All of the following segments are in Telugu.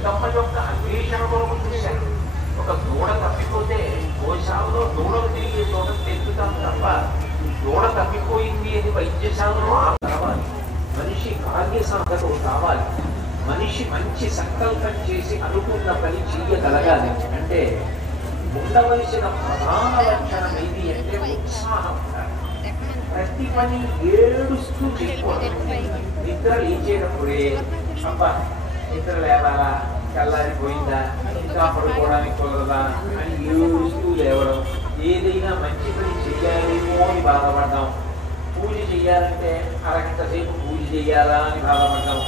సీతమ్మ యొక్క అన్వేషణ కొరకు చూశారు. ఒక దూడ తప్పిపోతే గోశాలలో దూడలు తిరిగే చోట తెచ్చుతాం తప్ప దూడ తప్పిపోయింది అని వైద్యశాలలో కావాలి. మనిషి కార్య సాధకుడు కావాలి. మనిషి మంచి సంకల్పం చేసి అనుకున్న పని చెయ్యగలగాలి. అంటే ఉండవలసిన ప్రధాన లక్షణం ఏది అంటే ఉత్సాహం. ప్రతి పని ఏడుస్తూ చేయకూడదు. నిద్ర లేచేటప్పుడే అబ్బా నిద్ర లేవాలా, కల్లారిపోయిందా, ఇంకా పడుకోవడానికి కుదరదా అని ఏడుస్తూ లేవడం. ఏదైనా మంచి పని చెయ్యాలేమో అని బాధపడ్డాం. పూజ చెయ్యాలంటే అరగంట సేపు పూజ చెయ్యాలా అని బాధపడ్డాం.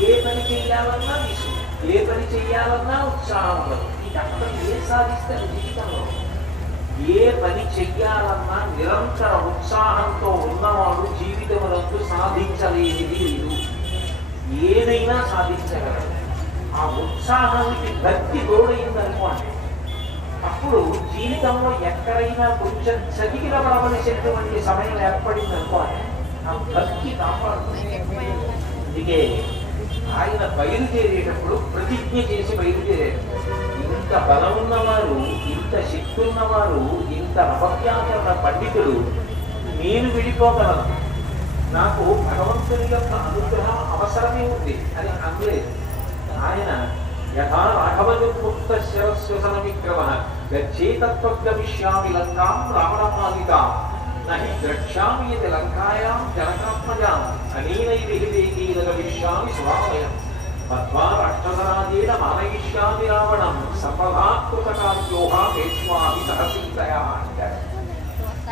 ఏ పని చెయ్యాలన్నా విసుగు, ఏ పని చెయ్యాలన్నా ఉత్సాహం ఉండదు. ఇక అక్కడ ఏ సాధిస్తారు జీవితంలో? ఏ పని చెయ్యాలన్నా నిరంతర ఉత్సాహంతో ఉన్నవాడు జీవితములందు సాధించలేనిది లేదు. ఏదైనా సాధించగలరు. ఆ ఉత్సాహానికి భక్తి తోడైందనుకోండి, అప్పుడు జీవితంలో ఎక్కడైనా కొంచెం చదివిన పడవలసినటువంటి సమయం ఏర్పడింది అనుకోండి, ఆ భక్తి కాపాడుతుంది. అందుకే ఆయన బయలుదేరేటప్పుడు ప్రతిజ్ఞ చేసి బయలుదేరారు. ఇంత బలం ఉన్నవారు, ఇంత శక్తి ఉన్నవారు, ఇంత నవవ్యాకరణ పండితుడు నేను విడిపోగలను, నాకు భగవంతుని యొక్క అనుగ్రహం అవసరమే ఉంది అని అనలేదు. ఆయన యథా రాఘవజుర్ముక్త శిరస్వసన విక్రమ గచ్చేతత్వగమిష్యామి లంకాం రావణపాలిత నహి ద్రక్ష్యామి యది లంకాయాం జనకాత్మజాం అనేనైవేగేన గమిష్యామి స్వామయం పద్మా రాక్షసరాజేన మానయిష్యామి రావణం సర్వధాకృతకార్యోహా పేష్వామి సహసీతయా అంటారు.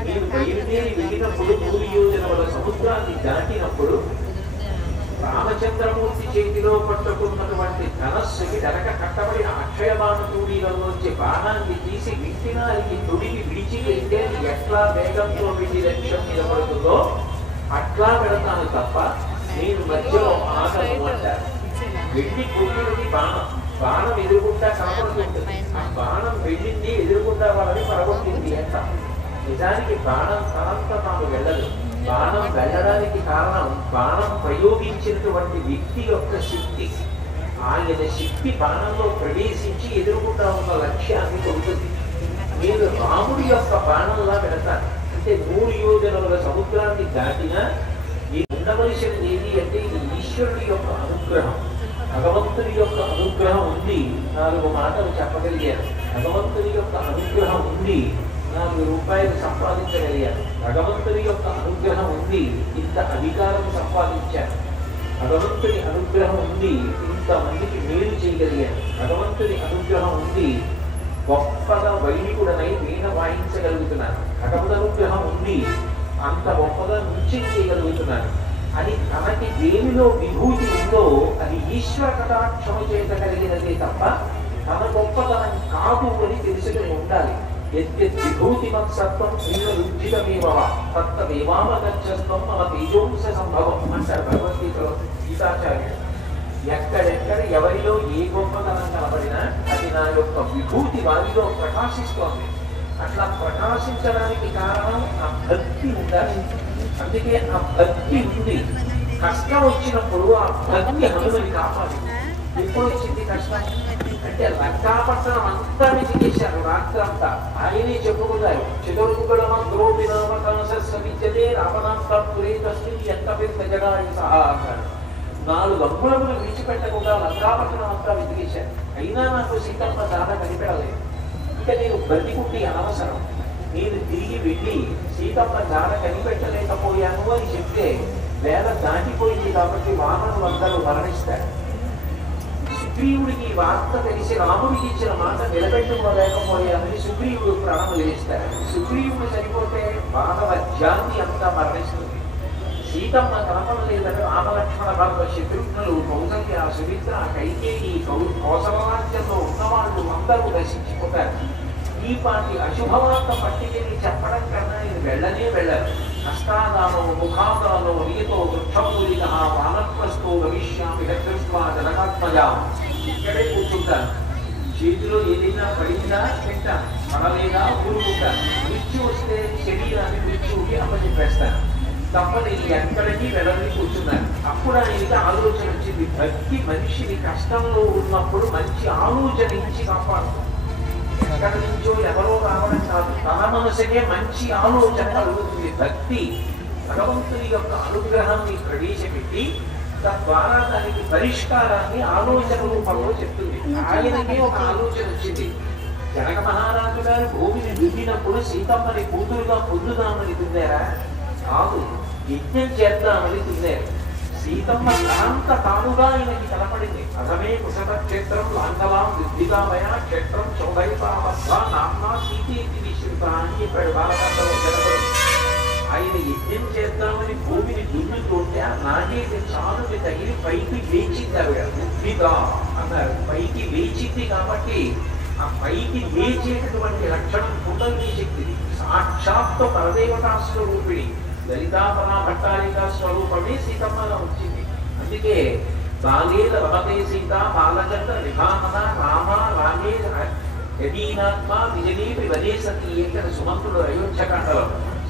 నేను బయలుదేరి వెళ్ళినప్పుడు 3 యోజనముల సముద్రాన్ని దాటినప్పుడు రామచంద్రమూర్తి చేతిలో పట్టుకున్నటువంటి ధనస్సుకి వెనక కట్టబడిన అక్షయబాణ తూడీలలోంచి బాణాన్ని తీసి వింటినారికి తొడిగి విడిచి వెళ్తే ఎట్లా వేగంతో వెళ్ళి లక్ష్యం మీద పడుతుందో అట్లా పెడతాను తప్ప నేను మధ్యలో ఆగను అంటారు. వెళ్ళి కొట్టినది బాణం ఎదురుకుంటా కనపడుతుంది. ఆ బాణం వెళ్ళింది ఎదురుకుంటా వాళ్ళని పడగొట్టింది అంట. నిజానికి బాణం తనంత తాను వెళ్ళదు. బాణం వెళ్ళడానికి కారణం బాణం ప్రయోగించినటువంటి వ్యక్తి యొక్క శక్తి. ఆయన శక్తి బాణంలో ప్రవేశించి ఎదురుకుంటా ఉన్న లక్ష్యాన్ని కొడుతుంది. నేను రాముడి యొక్క బాణంలా పెడతాను. అంటే 3 యోజనముల సముద్రాన్ని దాటినా ఈ ఉండవలసినది ఏది అంటే ఇది ఈశ్వరుడి యొక్క అనుగ్రహం. భగవంతుడి యొక్క అనుగ్రహం ఉంది. 4 మాటలు చెప్పగలిగారు. భగవంతుడి యొక్క అనుగ్రహం ఉంది. 4 రూపాయలు సంపాదించగలిగారు. భగవంతుడి యొక్క అనుగ్రహం ఉంది. ఇంత అధికారం సంపాదించారు. భగవంతుడి అనుగ్రహం ఉంది. ఇంతమందికి మేలు చేయగలిగారు. భగవంతుడి అనుగ్రహం ఉంది. గొప్పగా వైదికుడనై వీణ వాయించగలుగుతున్నారు. భగవద్ అనుగ్రహం ఉంది. అంత గొప్పగా నృత్యం చేయగలుగుతున్నారు అని తనకి దేనిలో విభూతి ఉందో అది ఈశ్వర కటాక్షము చేత కలిగినదే తప్ప తన గొప్పతనం కాదు అని తెలుసుకుని ఉండాలి. విభూతిమత్సత్వం శ్రీరుచితమేవ తత్తదేవామగచ్చత్వం మమ తేజోంస సంభవం అంటారు భగవద్గీతలో గీతాచార్యుడు. ఎక్కడెక్కడ ఎవరిలో ఏ గొప్పతనం కనబడినా అది నా యొక్క విభూతి వారిలో ప్రకాశిస్తోంది. అట్లా ప్రకాశించడానికి కారణం ఆ భక్తి ఉండాలి. అందుకే ఆ భక్తి ఉంది. కష్టం వచ్చినప్పుడు ఆ భక్తి హనుమని కాపాడి. ఎప్పుడు వచ్చింది కష్టం అంటే లంకాపట్టణం అంతా విసిగేశారు రాత్రంతా. ఆయనే చెప్పుకున్నారు చతుర్గుణమద్రోపినామకనసవిద్యతే రావణాంతపురేతస్మిన్ ఎంత పెద్ద జగాయి సహా అన్నారు. 4 అంగుళములు విడిచిపెట్టకుండా లంకాపట్టణం అంతా విసిగేశారు. అయినా నాకు సీతమ్మ దాన కనిపెడలేదు. ఇక నేను బ్రతికుండి అనవసరం, నేను తిరిగి వెళ్ళి సీతమ్మ దాన కనిపెట్టలేకపోయాను అని చెప్తే వేద దాటిపోయింది కాబట్టి వానరులందరూ మరణిస్తారు. సుగ్రీవుడికి వార్త తెలిసి రాముడికి ఇచ్చిన మాట నిలబెట్టుకోలేకపోయామని సుగ్రీవుడు ప్రాణం లేస్తారు. సుగ్రీవుడు చనిపోతే మానవజ్యాన్ని అంతా మరణిస్తుంది. సీతమ్మ కనపడలేదని రామలక్ష్మణ భర్త శత్రుఘ్నులు కౌసల్య సుమిత్ర కైకేయి కౌసలరాజ్యంలో ఉన్నవాళ్ళు అందరూ నశించిపోతారు. ఈ పాటి అశుభవార్త పట్టికెళ్ళి చెప్పడం కన్నా ఇది వెళ్ళనే వెళ్ళరు. హస్తాదానో ముఖాదానో నియతో వృక్షమూలిక వానప్రస్థో గమిష్యామి దృష్ట్వా జనకాత్మజా. ఇక్కడే కూర్చుంటాను. చేతిలో ఏదైనా పడిందా తింటాను, పడలేదా ఊరుకుంటాను. మృత్యు వస్తే శరీరాన్ని మృత్యువుకి అప్పచెప్పేస్తాను. తప్పని ఎక్కడికి వెళ్ళని కూర్చున్నారు. అప్పుడు ఆయనకి ఆలోచన వచ్చింది, భక్తి మనిషిని కష్టంలో ఉన్నప్పుడు మంచి ఆలోచన ఇచ్చి కాపాడుతుంది. ఎక్కడి నుంచో ఎవరో రావడం కాదు, తన మనసుకే మంచి ఆలోచన కలుగుతుంది. భక్తి భగవంతుని యొక్క అనుగ్రహాన్ని ప్రవేశపెట్టి తద్వారా దానికి పరిష్కారాన్ని ఆలోచన రూపంలో చెప్తుంది. ఆయనకే ఒక ఆలోచన వచ్చింది. జనక మహారాజు గారు భూమిని దున్నినప్పుడు సీతమ్మని కూతురుగా పొందుదామని దున్నారా? కాదు, యజ్ఞం చేద్దామని దున్నారు. సీతమ్మ తనంత తానుగా ఆయనకి కనపడింది. అధమే కుశల క్షేత్రం లాంగలాం విద్ధికామయ క్షేత్రం చౌడైతామస్వ నామ్నా సీతేతి విశ్రుత అని చెప్పాడు బాలకాండలో జనకుడు. ఆయన యజ్ఞం చేద్దామని భూమిని దున్నుతుంటే ఆ నాగేటి చాలుని తగిలి పైకి లేచింది. ఆవిడ బుద్ధిగా అన్నారు, పైకి లేచింది. కాబట్టి ఆ పైకి లేచేటటువంటి లక్షణం కుండలిని శక్తిది. సాక్షాత్తు పరదేవతా స్వరూపిణి లలితాపరా భట్టారిక స్వరూపమే సీతమ్మగా వచ్చింది. అందుకే బాలేల రమతే సీత బాలచంద్ర విభామన రామ రామే యదీనాత్మ విజనీపి వదే సతీ ఏకన సుమంతుడు అయోధ్యకాండలో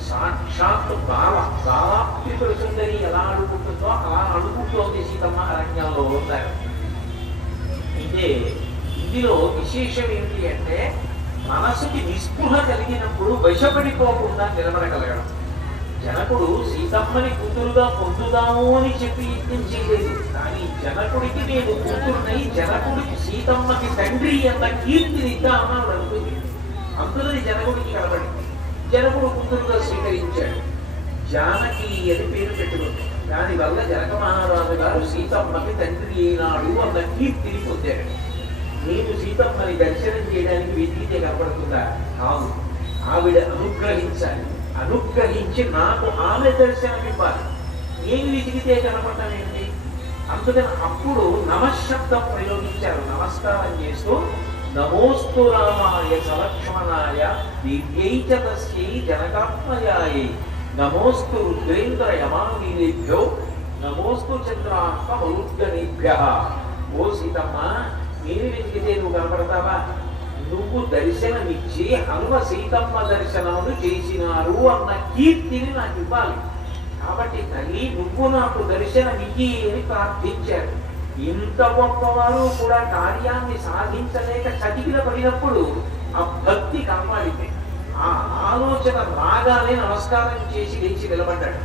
సాక్షాత్తు బాలాప్తికుల సుందరి ఎలా అడుగుతుందో అలా అడుగుతోంది సీతమ్మ అరణ్యంలో ఉన్నారు. ఇదే ఇందులో విశేషం ఏమిటి అంటే, మనసుకి నిస్పృహ కలిగినప్పుడు వశపడిపోకుండా నిలబడగలగడం. జనకుడు సీతమ్మని కూతురుగా పొందుదాము అని చెప్పి యజ్ఞం చేయలేదు. కానీ జనకుడికి నేను కూతురునై జనకుడికి సీతమ్మకి తండ్రి అన్న కీర్తినిద్దామని అనుకుంది. అందులోని జనకుడికి కనబడింది. జనకుడు కూతురుగా స్వీకరించాడు. జానకి అని పేరు పెట్టుకుంది. దానివల్ల జనక మహారాజు గారు సీతమ్మకి తండ్రి అయినాడు అన్న కీర్తిని పొందాడు. నేను సీతమ్మని దర్శనం చేయడానికి వెతికితే కనపడుతుందా? కాదు, ఆవిడ అనుగ్రహించాలి. అనుగ్రహించి నాకు ఆమె దర్శనం ఇవ్వాలి. నేను వెతికితే కనపడటం ఏంటి? అందుకని అప్పుడు నమశబ్దం ప్రయోగించారు. నమస్కారం చేస్తూ నమోస్తు రామాయ సలక్ష్మణాయ దివ్యైచ తస్యై జనకాత్మయాయ నమోస్తు రుద్రేంద్ర యమానీభ్యో నమోస్తు చంద్రాత్మ మరుద్గణేభ్యః. ఓ సీతమ్మ, నేను వెతికితే నువ్వు కనపడతావా? నువ్వు దర్శనమిచ్చి హనుమ సీతమ్మ దర్శనమును చేసినారు అన్న కీర్తిని నాకు ఇవ్వాలి. కాబట్టి తల్లి, నువ్వు నాకు దర్శనమియ్యి అని ప్రార్థించారు. ఇంత గొప్పవారు కూడా కార్యాన్ని సాధించలేక చతికిల పడినప్పుడు ఆ భక్తి కాపాడింది. ఆ ఆలోచన రాగానే నమస్కారం చేసి లేచి నిలబడ్డాడు.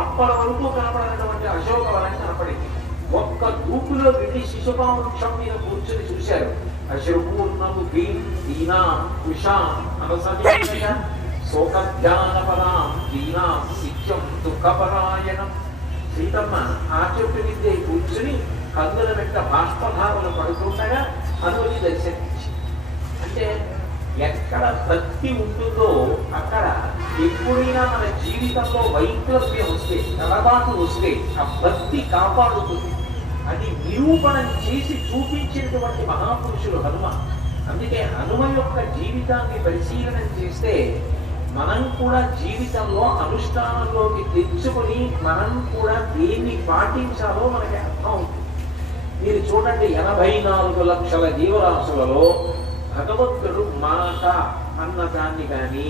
అప్పటి వరకు కనపడినటువంటి అశోకవనం కనపడింది. ఒక్క దూకులో వెళ్ళి శిశుపావృక్షం మీద కూర్చొని చూశారు. అశోకూర్ణము దీనాం కుషాం అనసంగా శోకధ్యానపరాం దీనాం నిత్యం దుఃఖపరాయణం. సీతమ్మ ఆ చెట్టు విద్య కూర్చుని కన్నుల వెంట బాష్పధారలు పడుతుండగా హనుమని దర్శించి, అంటే ఎక్కడ భక్తి ఉంటుందో అక్కడ ఎప్పుడైనా మన జీవితంలో వైక్లభ్యం వస్తే, తలబాటు వస్తే ఆ భక్తి కాపాడుతుంది. అది నిరూపణం చేసి చూపించినటువంటి మహాపురుషులు హనుమ. అందుకే హనుమ యొక్క జీవితాన్ని పరిశీలన చేస్తే మనం కూడా జీవితంలో అనుష్ఠానంలోకి తెచ్చుకొని మనం కూడా దేన్ని పాటించాలో మనకి అర్థం అవుతుంది. మీరు చూడండి, 84 లక్షల జీవరాశులలో భగవంతుడు మాట అన్నదాన్ని కానీ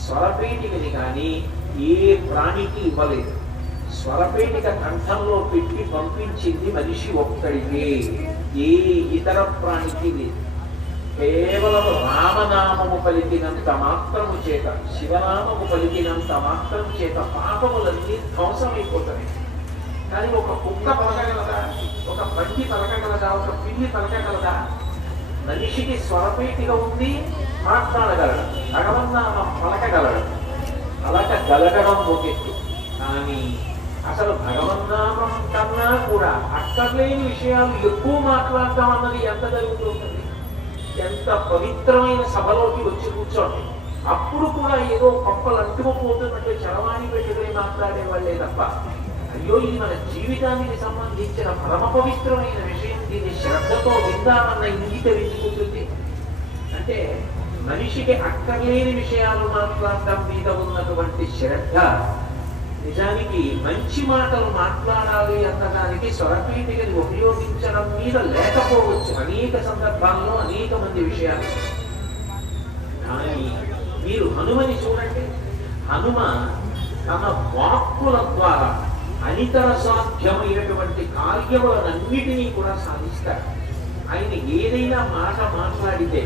స్వరపేటికని కానీ ఏ ప్రాణికి ఇవ్వలేదు. స్వరపేటిక కంఠంలో పెట్టి పంపించింది మనిషి ఒక్కడికే, ఏ ఇతర ప్రాణికి లేదు. కేవలం రామనామము పలికినంత మాత్రము చేత, శివనామము పలికినంత మాత్రం చేత పాపములన్నీ ధ్వంసమైపోతాయి. కానీ ఒక కుక్క పలకగలదా? ఒక పంది పలకగలదా? ఒక పిల్లి పలకగలదా? మనిషికి స్వరపేటిక ఉంది, మాట్లాడగలడు, భగవన్నామం పలకగలడు. పలకగలగడం ఒకెత్తు, కానీ అసలు భగవన్నామం కన్నా కూడా అక్కర్లేని విషయాలు ఎక్కువ మాట్లాడటం అన్నది ఎంత జరుగుతుంటుంది? ఎంత పవిత్రమైన సభలోకి వచ్చి కూర్చోండి, అప్పుడు కూడా ఏదో పప్పలు అంటుకుపోతున్నట్టు చరవాణి పెట్టుకుని మాట్లాడే వాళ్ళే తప్ప, అయ్యో ఇది మన జీవితానికి సంబంధించిన పరమ పవిత్రమైన విషయం, దీన్ని శ్రద్ధతో విందామన్న ఇంగిత వెతుకుంటుంది. అంటే మనిషికి అక్కర్లేని విషయాలు మాట్లాడటం మీద ఉన్నటువంటి శ్రద్ధ నిజానికి మంచి మాటలు మాట్లాడాలి అన్నదానికి స్వరపేటికని ఉపయోగించడం మీద లేకపోవచ్చు అనేక సందర్భాల్లో అనేక మంది విషయాలు. కానీ మీరు హనుమని చూడండి. హనుమ తన వాక్కుల ద్వారా అనితర సాధ్యమైనటువంటి కార్యములనన్నిటినీ కూడా సాధిస్తాడు. ఆయన ఏదైనా మాట మాట్లాడితే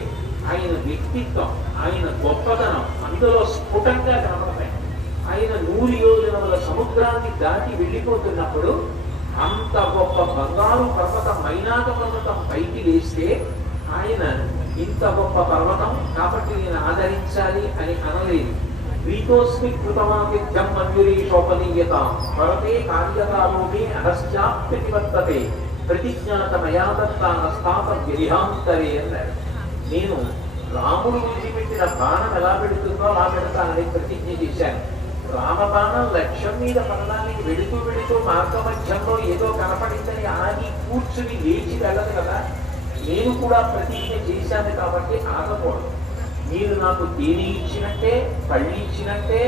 ఆయన వ్యక్తిత్వం, ఆయన గొప్పతనం అందులో స్ఫుటంగా కనబడతాయి. ఆయన 100 యోజనముల సముద్రాన్ని దాటి వెళ్ళిపోతున్నప్పుడు అంత గొప్ప బంగారు పర్వతం, మైనాక పర్వతం పైకి వేస్తే ఆయన ఇంత గొప్ప పర్వతం కాబట్టి నేను ఆదరించాలి అని అనలేదు. వీతోస్మి కృతమాతిథ్యం మంజురీషోపనీయత భరతే కార్యకారోమి అహస్యాప్యతివర్తతే ప్రతిజ్ఞాతమయా దత్తానస్తాత వ్యధిహాంతరే అన్నాడు. నేను రాముడు విడిచిపెట్టిన బాణం ఎలా పెడుతుందో అలా పెడతానని ప్రతిజ్ఞ చేశాను. రామబాణం లక్ష్యం మీద పడడానికి వెళుతూ వెళుతూ మార్గ మధ్యంలో ఏదో కనపడిందని ఆగి కూర్చుని లేచి వెళ్ళదు కదా. నేను కూడా ప్రతిజ్ఞ చేశాను కాబట్టి ఆగకూడదు. మీరు నాకు తేనె ఇచ్చినట్టే, పళ్ళు ఇచ్చినట్టే,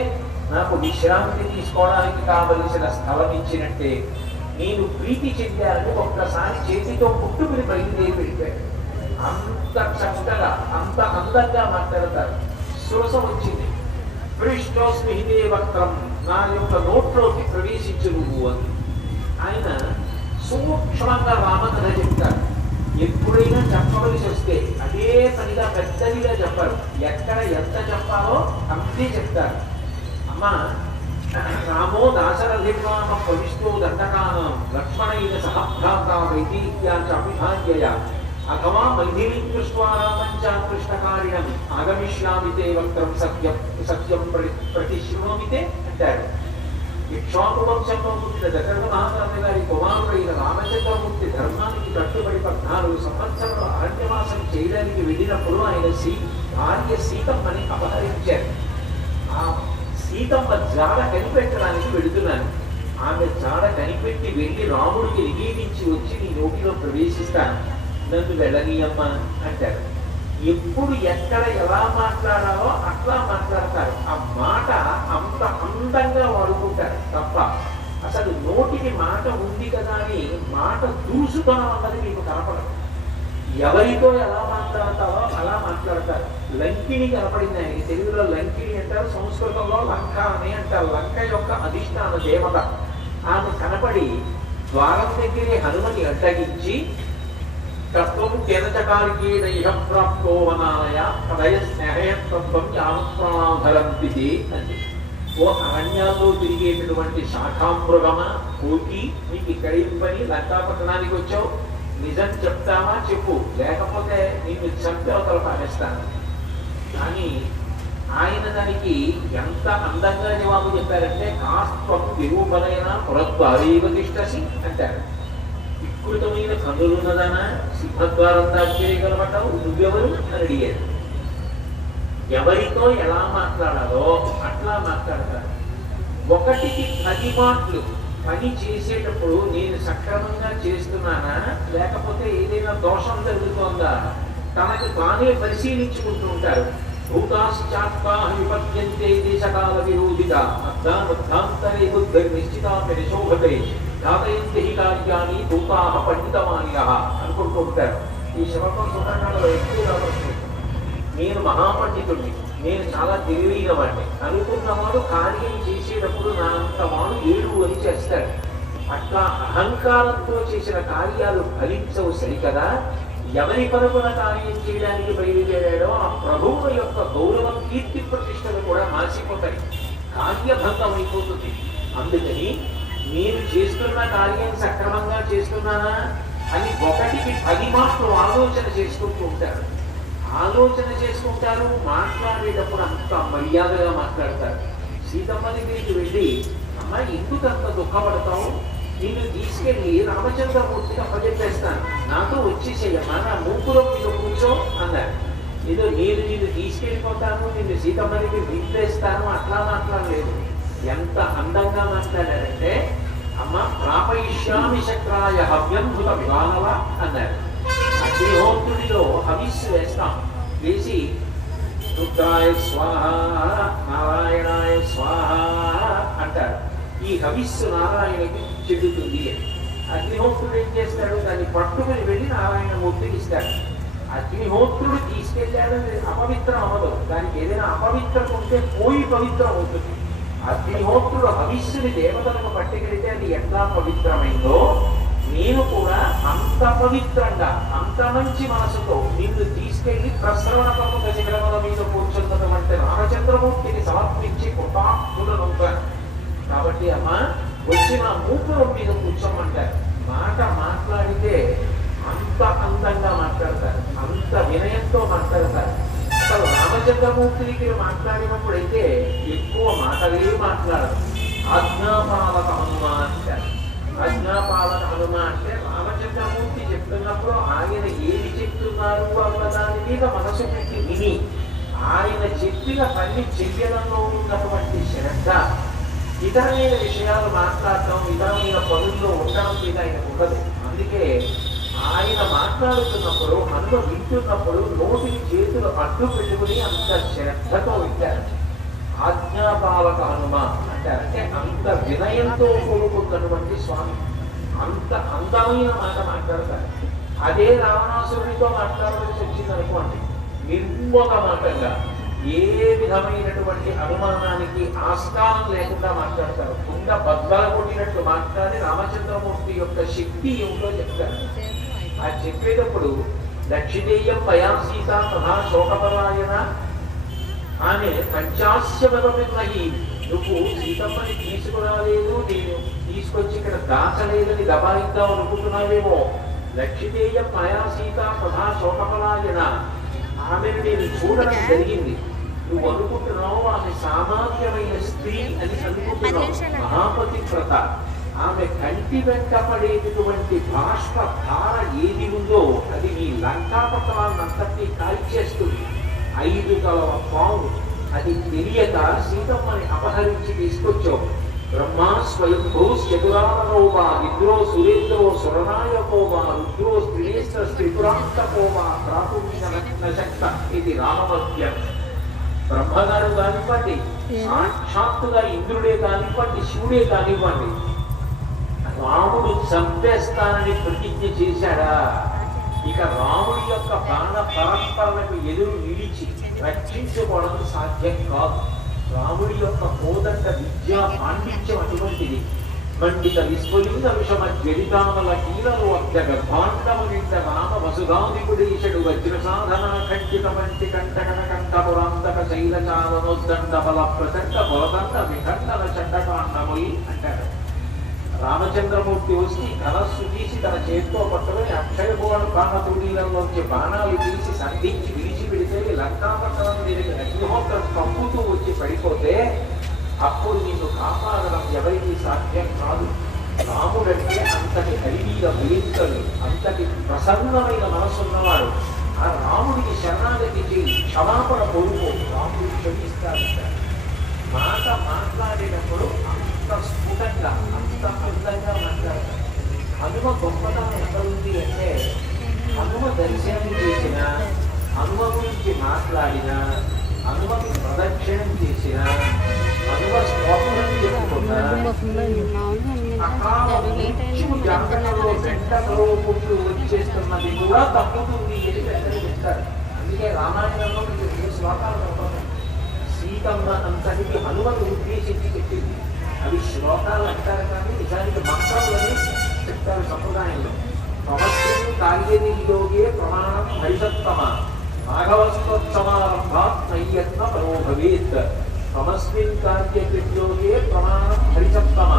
నాకు విశ్రాంతి తీసుకోవడానికి కావలసిన స్థలం ఇచ్చినట్టే నేను ప్రీతి చెందాలని ఒక్కసారి చేతితో పుట్టుకుని బయలుదేరి వెళ్ళిపోయాడు. అంత చక్కగా అంత అందంగా మాట్లాడతారు. శ్వాసం వచ్చింది. పృష్టోస్మి హిదే వక్రం, నా యొక్క నోట్లోకి ప్రవేశించు నువ్వు అని ఆయన సూక్ష్మంగా రామకథ చెప్తారు. ఎప్పుడైనా చెప్పవలసి వస్తే అదే పనిగా పెద్దదిగా చెప్పారు. ఎక్కడ ఎంత చెప్పాలో అంతే చెప్తారు. అమ్మా రామో దాశరథిర్వామ పవిష్టో దండకానం లక్ష్మణైన సహభ్రాతాభిధాన్యయ అథవా మైథిలీం దృష్ట్వా రామంచాకృష్ణకారిణం ఆగమిష్యామి తే వక్రం సత్యం సత్యం ప్రతిశృణోమితే అంటారు. ఇక్ష్వాకు వంశంలో పుట్టిన దశరథ మహారాజు గారి కుమారుడైన రామచంద్రమూర్తి ధర్మానికి కట్టుబడి 14 సంవత్సరాలు అరణ్యవాసం చేయడానికి వెళ్ళినప్పుడు ఆయన భార్య సీతమ్మని అపహరించారు. ఆ సీతమ్మ జాడ కనిపెట్టడానికి వెళుతున్నాను. ఆమె జాడ కనిపెట్టి వెళ్ళి రాముడికి నివేదించి వచ్చి నీ నోటిలో ప్రవేశిస్తాను, నన్ను వెళ్ళనీయమ్మ అంటారు. ఎప్పుడు ఎక్కడ ఎలా మాట్లాడాలో అట్లా మాట్లాడతారు. ఆ మాట అంత అందంగా వాడుకుంటారు తప్ప అసలు నోటికి మాట ఉంది కదా అని మాట దూసుతనం అన్నది మీకు కనపడదు. ఎవరితో ఎలా మాట్లాడతారో అలా మాట్లాడతారు. లంకిని కనపడింది ఆయనకి. తెలుగులో లంకిని అంటారు, సంస్కృతంలో లంక అని అంటారు. లంక యొక్క అధిష్టాన దేవత ఆమె కనపడి ద్వారం దగ్గరే హనుమని అడ్డగించి తత్వం కేనచకారికేణ ప్రాప్తో వనాలయ పదయ స్నేహయత్వం యామప్రాధరంతి అంది. ఓ అరణ్యాల్లో తిరిగేటటువంటి శాఖామృగమ కోటి, నీకు ఇక్కడి పని లంకాపట్టణానికి వచ్చావు, నిజం చెప్తావా చెప్పు, లేకపోతే నిన్ను చంపి అవతల పారేస్తాను. కానీ ఆయన దానికి ఎంత అందంగా జవాబు చెప్పారంటే కాస్త్వం విరూపనైన పురద్వారేవ తిష్టసి అంటారు. వికృతమైన కన్నులున్నదానా సింహద్వారం దాచేయగలమంటావు, నువ్వెవరు అని అడిగారు. ఎవరితో ఎలా మాట్లాడాలో అట్లా మాట్లాడతారు. 1కి 10 మాటలు పని చేసేటప్పుడు నేను సక్రమంగా చేస్తున్నానా లేకపోతే ఏదైనా దోషం జరుగుతోందా తనకు తానే పరిశీలించుకుంటూ ఉంటారు. భూతాశ్చాత్మా విపద్యంతే దేశకాల విరోధిత అర్థాంతరే బుద్ధి నిశ్చితాశోభతే ఘాతయంతి కార్యాన్ని భూతాహ పండితమానియ అనుకుంటూ ఉంటారు. ఈ శ్లోకం సుఖంలో ఎక్కువగా వస్తుంది. నేను మహాపండితుడిని, నేను చాలా తెలివైన వాడిని అనుకున్నవాడు కార్యం చేసేటప్పుడు నా అంతవాడు ఏడు అని చేస్తాడు. అట్లా అహంకారంతో చేసిన కార్యాలు ఫలించవు సరికదా. ఎవరి పరుగున కార్యం చేయడానికి బయలుదేరాడో ఆ ప్రభువు యొక్క గౌరవం కీర్తి ప్రతిష్టలు కూడా మాసిపోతాయి, కార్యభంగం అయిపోతుంది. అందుకని నేను చేస్తున్న కార్యం సక్రమంగా చేస్తున్నానా అని 1కి 10 మాటలు ఆలోచన చేసుకుంటూ ఉంటారు. ఆలోచన చేసుకుంటారు. మాట్లాడేటప్పుడు అంత మర్యాదగా మాట్లాడతారు. సీతమ్మ దగ్గరికి వెళ్ళి అమ్మ ఎందుకు అంత దుఃఖపడతావు, నిన్ను తీసుకెళ్ళి రామచంద్రమూర్తికి అప్పచెప్పేస్తాను, నాతో వచ్చేసేయమ్మా, నా మూకులో మీరు కూర్చో అన్నారు. ఏదో నేను నిన్ను తీసుకెళ్ళిపోతాను, నిన్ను సీతమ్మ దగ్గర విప్పేస్తాను అట్లా మాట్లాడలేదు. ఎంత అందంగా మాట్లాడారంటే అమ్మ ప్రాపయిష్యామి శక్రాయ హవ్యంభుత వివాహవ అన్నారు. అగ్నిహోత్రుడిలో హవిస్సు వేస్తాం, వేసి రుద్రాయ స్వాహ నారాయణాయ స్వాహ అంటారు. ఈ హవిస్సు నారాయణకి చెల్లుతుంది అని. అగ్నిహోత్రుడు ఏం చేస్తాడు, దాన్ని పట్టుకుని వెళ్ళి నారాయణమూర్తికి ఇస్తాడు. అగ్నిహోత్రుడు తీసుకెళ్ళాడు, అపవిత్రం అవ్వదు. దానికి ఏదైనా అపవిత్రం ఉంటే పోయి పవిత్రం అవుతుంది. అగ్నిహోత్రుడు హవిస్సుని దేవతలకు పట్టుకెడితే అది ఎట్లా పవిత్రమైందో నేను కూడా అంత పవిత్రంగా అంత మంచి మనసుతో నిన్ను తీసుకెళ్లి ప్రశ్రవణ పర్వత శిఖరముల మీద కూర్చున్నటువంటి రామచంద్రమూర్తిని సమర్పించి కృతార్థులనవుతాను. కాబట్టి అమ్మ వచ్చి నా మూపురం మీద కూర్చోమంటారు. మాట మాట్లాడితే అంత అందంగా మాట్లాడతారు, అంత వినయంతో మాట్లాడతారు. అసలు రామచంద్రమూర్తి దగ్గర మాట్లాడినప్పుడైతే ఎక్కువ మాటలే మాట్లాడరు. ఆజ్ఞాపాలక హనుమ అంటారు. ఆజ్ఞాపాలక హనుమ అంటే రామచంద్రమూర్తి చెప్తున్నప్పుడు ఆయన ఏమి చెప్తున్నారు అన్న దాని మీద మనసు పెట్టి విని ఆయన చెప్పిన పని చెయ్యడంలో ఉన్నటువంటి శ్రద్ధ, ఇతరమైన విషయాలు మాట్లాడటం, ఇతరమైన పనుల్లో ఉండడం మీద ఆయన ఉండదు. అందుకే ఆయన మాట్లాడుతున్నప్పుడు హనుమ వింటున్నప్పుడు నోటిని చేతులు అడ్డు పెట్టుకుని అంత శ్రద్ధతో వింటారు. ఆజ్ఞాపాలక హనుమ అంటారు. అంటే అంత వినయంతో కూడుకున్నటువంటి స్వామి అంత అందమైన మాట మాట్లాడతారు. అదే రావణాసురుడితో మాట్లాడవలసి వచ్చింది అనుకోండి, నిర్మోహ మాటంగా ఏ విధమైనటువంటి అనుమానానికి ఆస్కారం లేకుండా మాట్లాడతారు. కుండ బద్దల కొట్టినట్లు మాట్లాడి రామచంద్రమూర్తి యొక్క శక్తి ఏమిటో చెప్తారు. ఆ చెప్పేటప్పుడు దక్షిణేయం పయా సీత తథా శోకపరాయణ ఆమె పంచాస్యమీ, నువ్వు సీతమ్మని తీసుకురాలేదు, నేను తీసుకొచ్చి ఇక్కడ దాచలేదని దబాయిద్దాం అనుకుంటున్నావేమో. దక్షిణేయం పయా సీత తథా శోకపరాయణ, ఆమెను నేను చూడడం జరిగింది. నువ్వు అనుకుంటున్నావు ఆమె సామాన్యమైన స్త్రీ అని అనుకుంటున్నావు. మహాపతివ్రత. ఆమె కంటి వెంట పడేటటువంటి బాష్ప ధార ఏది ఉందో అది నీ లంకాపట్నాన్నంతటి కాల్చేస్తుంది. 5 తలల పాము అది తెలియక సీతమ్మని అపహరించి తీసుకొచ్చావు. బ్రహ్మా స్వయంభూ చతురానరోవా ఇంద్రో సురేంద్రో సురనాయకోవా రుద్రో స్త్రీనేస్త త్రిపురాంతకోవా ప్రాపుణ్యశక్త ఇది రామవద్యం. బ్రహ్మగారు కానివ్వండి, సాక్షాత్తుగా ఇంద్రుడే కానివ్వండి, శివుడే కానివ్వండి, రాముడు చంపేస్తానని ప్రతిజ్ఞ చేశాడా? ఇక రాముడి యొక్క బాణ పరంపరలకు ఎదురు నిలిచి రక్షించుకోవడం సాధ్యం కాదు. రాముడి యొక్క కోదండ విద్యా పాండిత్యం అటువంటిది. మండిత విస్ఫులింగ విషమ జ్వలితామల కీలలు అత్య గర్భాండము నిండ రామ వసుధాదిపుడీశుడు వజ్ర సాధన ఖండిత మంచి కంటకట కంఠపురాంతక శైలచాలనోద్దండ బల ప్రచండ బలదండ విఖండన చండకాండములి అంటారు. రామచంద్రమూర్తి వచ్చి ధనస్సు తీసి తన చేతితో పట్టుకుని అక్షయభువన ప్రాణతూడీలలోంచి బాణాలు తీసి సంధించి విడిచిపెడితే లంకాపట్టణం దీనికి అగ్నిహోత్రం పంపుతూ వచ్చి పడిపోతే అప్పుడు నిన్ను కాపాడడం ఎవరికీ సాధ్యం కాదు. రాముడంటే అంతటి కలివీల వేదికలు, అంతటి ప్రసన్నమైన మనసున్నవాడు. ఆ రాముడికి శరణాగతి చేయి, క్షమాపణ పొరుగు, రాముడు క్షమిస్తాడంటారు. మాట మాట్లాడేటప్పుడు అంత స్ఫుటంగా అంత అందంగా మాట్లాడతారు. హనుమ గొప్పతనం ఎక్కడ ఉంది అంటే హనుమ దర్శనం చేసిన, హనుమ గురించి మాట్లాడిన, హనుమకి ప్రదక్షిణం చేసిన, హనుమ స్తోత్రం చెప్పుకున్న జాతకంలో వెంటలో పుట్టు వచ్చేస్తున్నది కూడా తప్పుతుంది అని వెంటనే చెప్తారు. అందుకే రామాయణంలో మీకు శ్లోకాలు అవుతాయి. సీతమ్మ అంతటికి హనుమను ఉద్దేశించి చెప్పింది. అవి శ్లోకాలు అంటారు కానీ నిజానికి మంత్రాలని చెప్తారు సంప్రదాయంలో. సమస్యను కార్యని యోగే ప్రమాణం హరిసత్తమ రాఘవస్తోత్సమారంభాత్ నయ్యత్న పరో భవేత్. సమస్మిన్ కార్యయోగే ప్రమాణం హరిసత్తమ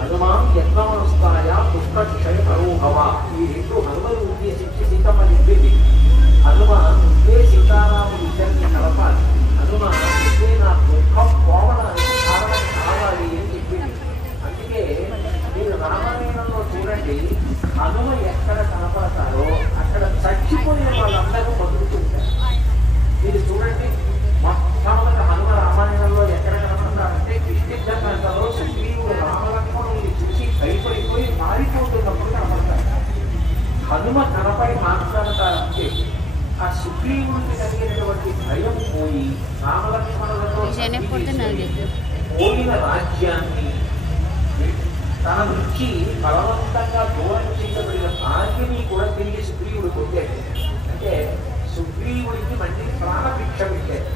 హనుమాన్ యత్నమనస్తాయ పుష్పక్షయ పరోభవ. ఈ 2 హనుమను ఉద్దేశించి సీతమ్మ చెప్పింది. హనుమ ఇదే సీతారాములు ఇద్దరిని కలపాలి. హనుమ ఇదే నా దుఃఖం పోవడానికి కారణం కావాలి అని చెప్పింది. అందుకే మీరు రామాయణంలో చూడండి, హనుమ ఎక్కడ కనపడతారో అక్కడ చచ్చిపోయిన వాళ్ళందరూ బతుకుతుంటారు. మీరు చూడండి, మొట్టమొదటి హనుమ రామాయణంలో ఎక్కడ కనపడతారంటే కిష్కింధకాండలో సుగ్రీవుడు రామలక్ష్మణుల్ని చూసి భయపడిపోయి మారిపోతున్నప్పుడు కనపడతారు. హనుమ కనపడి మాట్లాడతారంటే ఆ సుగ్రీవుడికి కలిగినటువంటి భయం పోయి రామలక్ష్మణులతో పోయిన రాజ్యాన్ని తన నుంచి బలవంతంగా దూరం చేయబడిన భాగ్యని కూడా తిరిగి సుగ్రీవుడు పొందాడు. అంటే సుగ్రీవుడికి మళ్ళీ ప్రాణభిక్ష పెట్టాడు.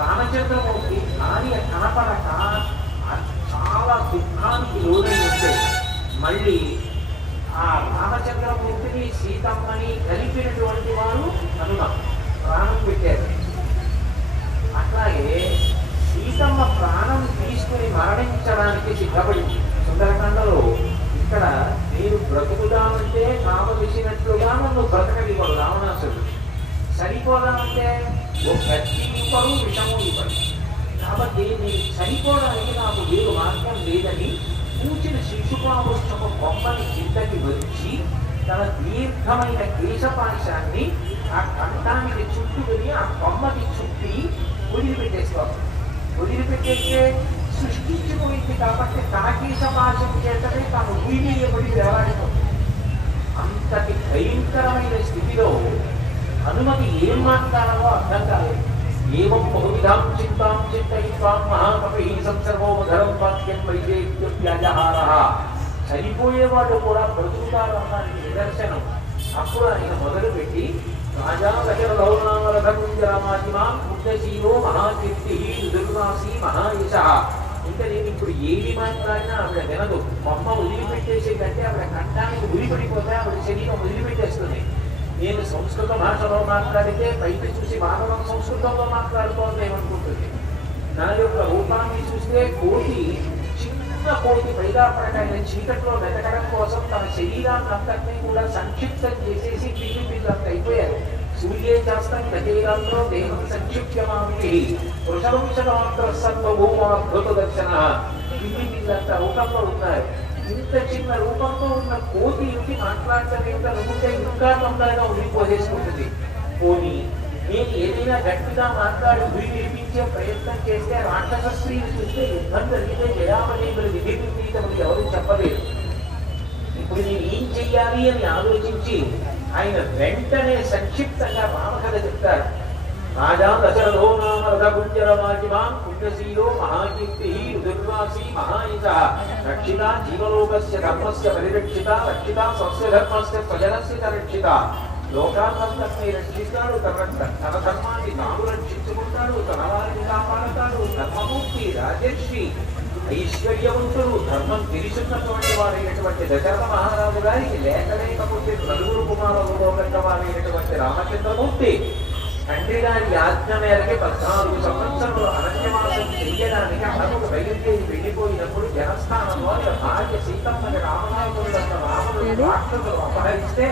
రామచంద్రమూర్తి భార్య కనపడక దుఃఖానికి లోనై ఉంటే మళ్ళీ ఆ రామచంద్రమూర్తిని సీతమ్మని కలిపినటువంటి వారు హనుమ ప్రాణం పెట్టారు. అట్లాగే సీతమ్మ ప్రాణం తీసుకుని మరణించడానికి సిద్ధపడింది. సుందరకాండలో ఇక్కడ నేను బ్రతుకుదామంటే కామ విసినట్లుగా నన్ను బ్రతకనివ్వడు రావణాసుడు. సరిపోదామంటే ఓ గట్టి ఇవ్వరు, విషము ఇవ్వరు. కాబట్టి నేను చనిపోవడానికి నాకు వేరు మార్గం లేదని కూర్చిన శిశుపావృక్షపు బొమ్మని కిందకి వచ్చి తన దీర్ఘమైన కేశపాశాన్ని ఆ కంఠానికి చుట్టుకుని ఆ బొమ్మకి చుట్టి వదిలిపెట్టేసుకోవాలి. వదిలిపెట్టేస్తే సృష్టించుకునేది కాబట్టి తన కేశపాశం చేతనే తాను ఉరిమీయబడి వేలాడిపోతుంది. అంతటి భయంకరమైన స్థితిలో హనుమతి ఏం మాట్లాడాలో అర్థం కాలేదు. ఏవం బహువిధాం చింతాం చింతయిత్వా మహాకపి సంసర్వోమధరం వాక్యం వైదేహ్యవ్యాజహారః. చనిపోయేవాడు కూడా బ్రతుకుతారన్నానికి నిదర్శనం. అప్పుడు ఆయన మొదలుపెట్టి రాజా దశరథౌనామరథకుంజరామాజిమా ముగ్ధశీలో మహాకీర్తి దుర్వాసి మహాయశః. ఇంకా నేను ఇప్పుడు ఏది మాట్లాడినా ఆవిడ వినదు. బొమ్మ వదిలిపెట్టేసేదంటే ఆవిడ కంఠానికి ఉరిపడిపోతే ఆవిడ శరీరం వదిలిపెట్టేస్తుంది. నేను సంస్కృత భాషలో మాట్లాడితే బయట చూసి మానవం సంస్కృతంలో మాట్లాడుతోందేమనుకుంటుంది. నా యొక్క రూపాన్ని చూస్తే కోటి, చిన్న కోటి పైదాపడకాయన చీకట్లో వెతకడం కోసం తన శరీరాన్ని అంతటినీ కూడా సంక్షిప్తం చేసేసి పిల్లంత అయిపోయారు. సూర్యే చేస్తాం గజేరాల్లో దేహం సంక్షిప్యమామి వృషవంశమాంతరసత్వభూమద్భుత దర్శన పిల్లంత రూపంలో ఉన్నారు. ఇంత చిన్న రూపంలో ఉన్న కోతి ఇంటి మాట్లాడటం ఏమిటనుకుంటే ఇంకా తొందరగా ఉరిపోసేసుకుంటుంది. పోనీ నేను ఏదైనా గట్టిగా మాట్లాడి ఉరి వినిపించే ప్రయత్నం చేస్తే రాక్షస స్త్రీని చూస్తే యుద్ధం జరిగితే జయామణిగులు విధిపించమని ఎవరు చెప్పలేరు. ఇప్పుడు నేను ఏం చెయ్యాలి అని ఆలోచించి ఆయన వెంటనే సంక్షిప్తంగా రామకథ చెప్తారు. రాజా దశరథో నామ రథకుంజరమాజిమాన్ పుణ్యశీలో మహాకీర్తి దుర్వాసి మహాయశః. రక్షిత జీవలోకస్య ధర్మస్య పరిరక్షిత రక్షిత స్వస్య ధర్మస్య స్వజనస్య రక్షిత. లోకాన్నంతటినీ రక్షిస్తాడు, తన ధర్మాన్ని తాను రక్షించుకుంటాడు, తన వారిని కాపాడతాడు. ధర్మమూర్తి రాజర్షి ఐశ్వర్యవంతుడు, ధర్మం తెలిసినటువంటి వారైనటువంటి దశరథ మహారాజు గారికి లేకపోతే నలుగురు కుమారులలో వారైనటువంటి రామచంద్రమూర్తి తండ్రి గారి ఆజ్ఞ మేరకి 14 సంవత్సరాలు అరణ్యవాసం చెయ్యడానికి అడవుకు బయలుదేరి వెళ్ళిపోయినప్పుడు జనస్థానంలో భార్య సీతమ్మని రామనాథుడు రాముడు రాక్షసులు అపహరిస్తే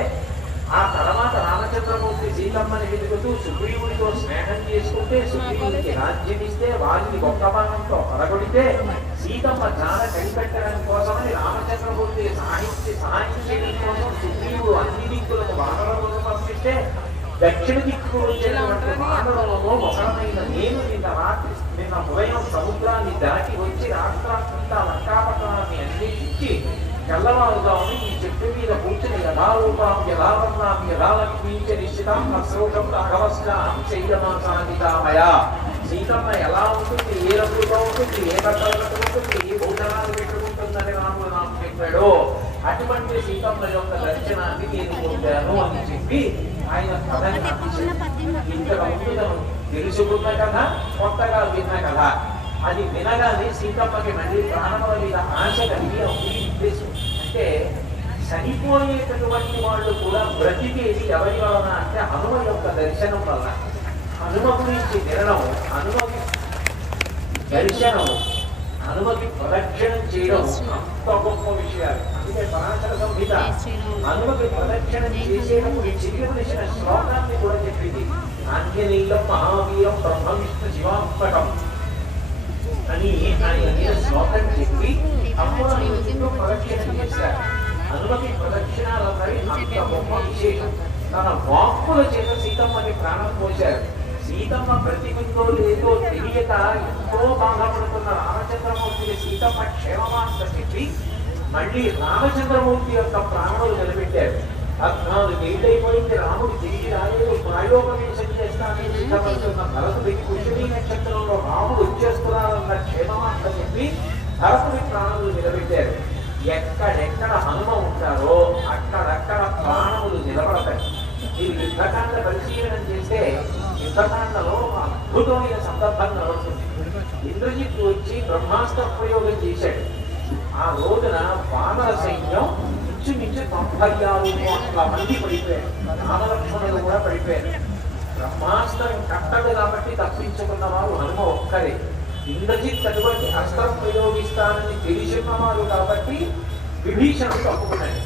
ఆ తర్వాత రామచంద్రమూర్తి సీతమ్మని వెతుకుతూ సుగ్రీవుడితో స్నేహం చేసుకుంటే సుగ్రీవుడికి రాజ్యం ఇస్తే వారిని గొప్పబాణంతో పడగొడితే సీతమ్మ జాడ కనిపెట్టడం కోసమని రామచంద్రమూర్తి సహాయం చేయడం కోసం సుగ్రీవుడు అన్ని దిక్కులకు వానరులను పంపిస్తే దక్షిణ దిక్కు వచ్చేటువంటి వానరులలో ఒకరమైన నేను నిన్న ఉదయం సముద్రాన్ని దాటి వచ్చి రాష్ట్రాంతా లంకాపట్టణాన్ని అన్వేషించి తెల్లవారుదామని ఈ చెట్టు మీద కూర్చుని యథారూపాం యథావర్ణాం యథాలక్ష్మీంచ నిశ్చితాం అశ్రోషం రాఘవస్నాహం శైలమాసానితామయ. సీతమ్మ ఎలా ఉంటుంది, ఏ రంగుతో ఉంటుంది, ఏ బట్టలతో ఉంటుంది, ఏ భోజనాలు పెట్టుకుంటుందని రాముడు నాకు చెప్పాడు. అటువంటి సీతమ్మ యొక్క దర్శనాన్ని నేను పొందాను అని చెప్పి ఆయన కథని ఇంతకు ముందు తెలుసుకున్న కథ, కొత్తగా విన్న కథ. అది వినగానే సీతమ్మకి మళ్ళీ ప్రాణముల మీద ఆశ కలిగి ఉద్దేశం అంటే చనిపోయేటటువంటి వాళ్ళు కూడా బ్రతికేది ఎవరి వలన అంటే హనుమ యొక్క దర్శనం వల్ల. హనుమ గురించి వినడం, హనుమకి దర్శనం, హనుమకి ప్రదక్షిణం చేయడం అంత గొప్ప విషయాలు. అందుకే పరాశర సంహిత హనుమకి ప్రదక్షిణం చేసేటప్పుడు చిరిగిన శ్లోకాన్ని కూడా చెప్పింది. ఆంజనేయం మహావీరం బ్రహ్మ విష్ణు శివాత్మకం అని ఆయన శ్లోకం చెప్పి అప్పుడు ప్రదక్షిణం చేశారు. హనుమకి ప్రదక్షిణాలన్నవి అంత గొప్ప విశేషం. తన వాక్కుల చేత సీతమ్మకి ప్రాణం పోశారు. సీతమ్మ బ్రతికుందో లేదో తెలియక ఎంతో బాధపడుతున్న రామచంద్రమూర్తికి సీతమ్మ క్షేమమాంత చెప్పి మళ్ళీ రామచంద్రమూర్తి యొక్క ప్రాణములు నిలబెట్టారు. 14 ఏళ్ళైపోయింది, రాముడు తిరిగి రాలేదు, ప్రాయోగవేశం చేస్తానని సిద్ధపడుతున్న భరతుడికి పుష్యమీ నక్షత్రంలో రాముడు వచ్చేస్తున్నారన్న క్షేమమాంత చెప్పి భరతుడి ప్రాణములు నిలబెట్టారు. ఎక్కడెక్కడ హనుమ ఉంటారో అక్కడక్కడ ప్రాణములు నిలబడతాయి. మీరు యుద్ధకాండ పరిశీలన చేస్తే యుద్ధకాండలో అద్భుతమైన సందర్భం నిలబడుతుంది. ఇంద్రజిత్తు వచ్చి బ్రహ్మాస్త్ర ప్రయోగం చేశాడు. ఆ రోజున వానర సైన్యం ఇంచుమించు 96 మంది పడిపోయారు. రామలక్ష్మణులు కూడా పడిపోయారు. బ్రహ్మాస్త్రం కట్టదు కాబట్టి తప్పించుకున్న వారు హనుమ ఒక్కరే. ఇంద్రజిత్ అటువంటి అస్త్రం ప్రయోగిస్తానని తెలిసిన్నవారు కాబట్టి విభీషణుడు తప్పుకున్నాడు.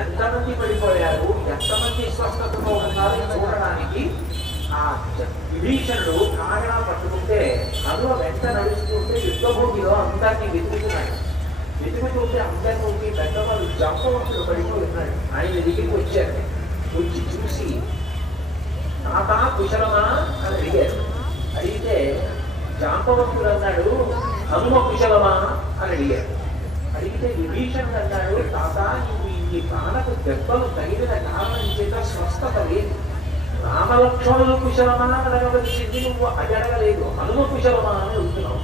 ఎంతమంది పడిపోయారు, ఎంతమంది స్వస్థతతో ఉన్నారో చూడడానికి ఆ విభీషణుడు కాగడా పట్టుకుంటే హనుమ వెంట నడుస్తుంటే యుద్ధభూమిలో అందరినీ వెతుకుతున్నాడు. వెతుకుతుంటే అందరికీ పెద్దవాళ్ళు జంపవంతులు పడిపోతున్నాడు. ఆయన దగ్గరికి వచ్చారు. వచ్చి చూసి తాత కుశలమా అని అడిగారు. అడిగితే జాంబవంతుడు అన్నాడు హనుమ కుశలమా అని అడిగారు. అడిగితే విభీషణుడు అన్నాడు తాత నువ్వు ఈ ప్రాణకు దెబ్బలు తగిలిన కారణం చేత స్వస్థత లేదు. రామలక్ష్మణులు కుశలమా అడగవలసింది నువ్వు అది అడగలేదు, హనుమ కుశలమా అని అడుగుతున్నావు.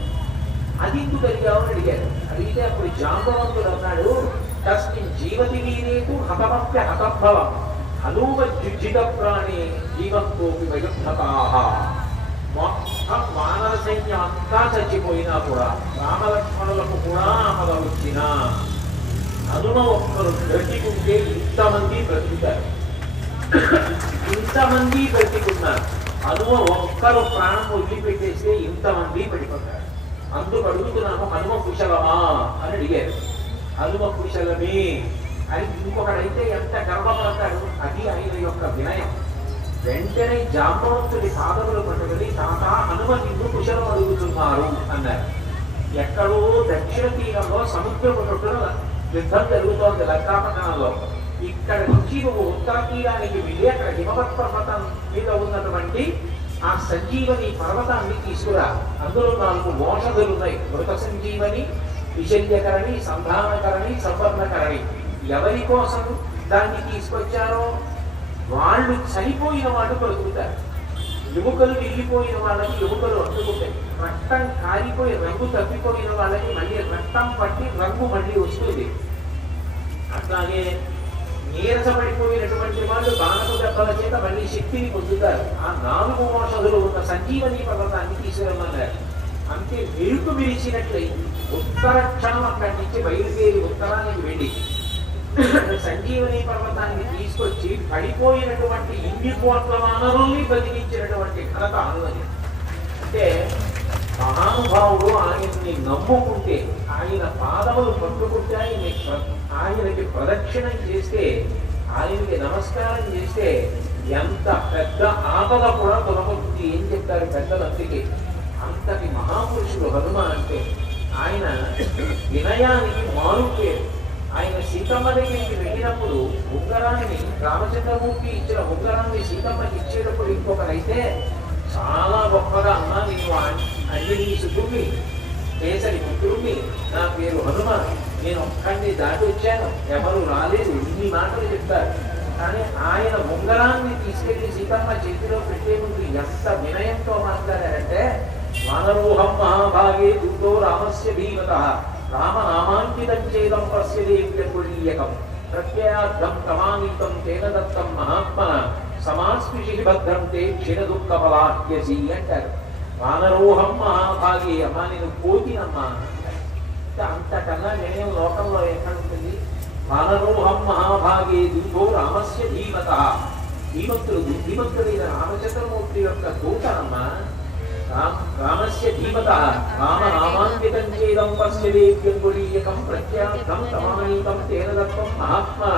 అది ఎందుకు అడిగావు అని అడిగారు. అడిగితే అప్పుడు జాంబవంతుడు అన్నాడు తస్మిన్ జీవతి వీరేతు హతమప్య హతభవం హనుమజ్జుజిత ప్రాణి జీవంతోపి వయుద్ధతాః. మొత్తం వానర సైన్యం అంతా చచ్చిపోయినా కూడా రామలక్ష్మణులకు కూడా ఆపద వచ్చినా హనుమ ఒక్కరు బ్రతికుంటే ఇంతమంది బ్రతుకుతారు. ఇంతమంది బ్రతికున్నారు. హనుమ ఒక్కరు ప్రాణం వదిలిపెట్టేస్తే ఇంతమంది పడిపోతారు. అందుకు అడుగుతున్నాము హనుమ కుశలమా అని అడిగారు. హనుమ కుశలమే అని ఇంకొకడైతే ఎంత గర్వపడతాడు. అది ఆయన యొక్క వినయం. వెంటనే జాంబవంతుడి పాదములు పట్టుకుని తాత హనుమ నిన్ను కుశలం అడుగుతున్నారు అన్నారు. ఎక్కడో దక్షిణ తీరంలో సముద్రం చుట్టూ యుద్ధం జరుగుతోంది లంకాపట్టణంలో. ఇక్కడ నుంచి నువ్వు ఉత్తర తీరానికి వెళ్ళి అక్కడ హిమవత్ పర్వతం మీద ఉన్నటువంటి ఆ సంజీవని పర్వతాన్ని తీసుకురా. అందులో 4 ఔషధులు ఉన్నాయి. మృత సంజీవని, విశల్యకరణి, సంధానకరణి, సంవర్ణకరణి. ఎవరి కోసం దాన్ని తీసుకొచ్చారో వాళ్ళు చనిపోయిన వాళ్ళు బ్రతుకుతారు. ఎముకలు వెళ్ళిపోయిన వాళ్ళకి ఎముకలు అంటుకుంటాయి. రక్తం కారిపోయి రంగు తప్పిపోయిన వాళ్ళకి మళ్ళీ రక్తం పట్టి రంగు మళ్ళీ వస్తుంది. అట్లాగే నీరసపడిపోయినటువంటి వాళ్ళు బాణపు దెబ్బల చేత మళ్ళీ శక్తిని పొందుతారు. ఆ 4 ఔషధులు ఉన్న సంజీవని పర్వతాన్ని తీసుకురమ్మన్నారు. అంతే మెరుపు విరిచినట్లయి ఉత్తర క్షణం అక్కడి నుంచి బయలుదేరి ఉత్తరానికి వెళ్ళి సంజీవని పర్వతాన్ని తీసుకొచ్చి పడిపోయినటువంటి 2 కోట్ల వానరుల్ని బతికించినటువంటి ఘనత హనుమది. అంటే మహానుభావుడు ఆయన్ని నమ్ముకుంటే, ఆయన పాదములు పట్టుకుంటే, ఆయనకి ప్రదక్షిణం చేస్తే, ఆయనకి నమస్కారం చేస్తే ఎంత పెద్ద ఆపద కూడా తొలగుతుంది. ఏం చెప్తారు పెద్దలందుకే అంతటి మహాపురుషుడు హనుమ అంటే. ఆయన వినయానికి మారు పేరు. ఆయన సీతమ్మ దగ్గరికి వెళ్ళినప్పుడు ఉంగరాన్ని రామచంద్రమూర్తి ఇచ్చిన ఉంగరాన్ని సీతమ్మకి ఇచ్చేటప్పుడు ఇంకొకరైతే చాలా గొప్పగా అన్నా నేను అంజనీసుకుని కేసరి పుత్రుణ్ణి, నా పేరు హనుమ, నేను ఒక్కడిని దాటి వచ్చాను, ఎవరు రాలేదు, ఇన్ని మాటలు చెప్తారు. కానీ ఆయన ఉంగరాన్ని తీసుకెళ్లి సీతమ్మ చేతిలో పెట్టే ముందు ఎంత వినయంతో మాట్లాడారంటే వానరోహం మహాభాగే దూతో రామస్య భీమతః రామనామాంకితం చేదం పశ్యదేవ్యకులీయకం ప్రత్యయార్థం తమానీతం తేన దత్తం మహాత్మన సమాస్పృశి భద్రం తే క్షీణ దుఃఖ ఫలాహ్యసి అంటారు. వానరోహం మహాభాగే అమ్మా నేను కోతినమ్మా. అంతకన్నా వినయం లోకంలో ఎక్కడ ఉంటుంది? వానరోహం మహాభాగే దూతో రామస్య ధీమతః. ధీమంతుడైన రామచంద్రమూర్తి యొక్క దూతనమ్మా. రామస్య ధీమతః రామనామాంకితం చేదం పశ్యదేవ్యంగులీయకం ప్రత్యార్థం తమానీతం తేన దత్తం మహాత్మన.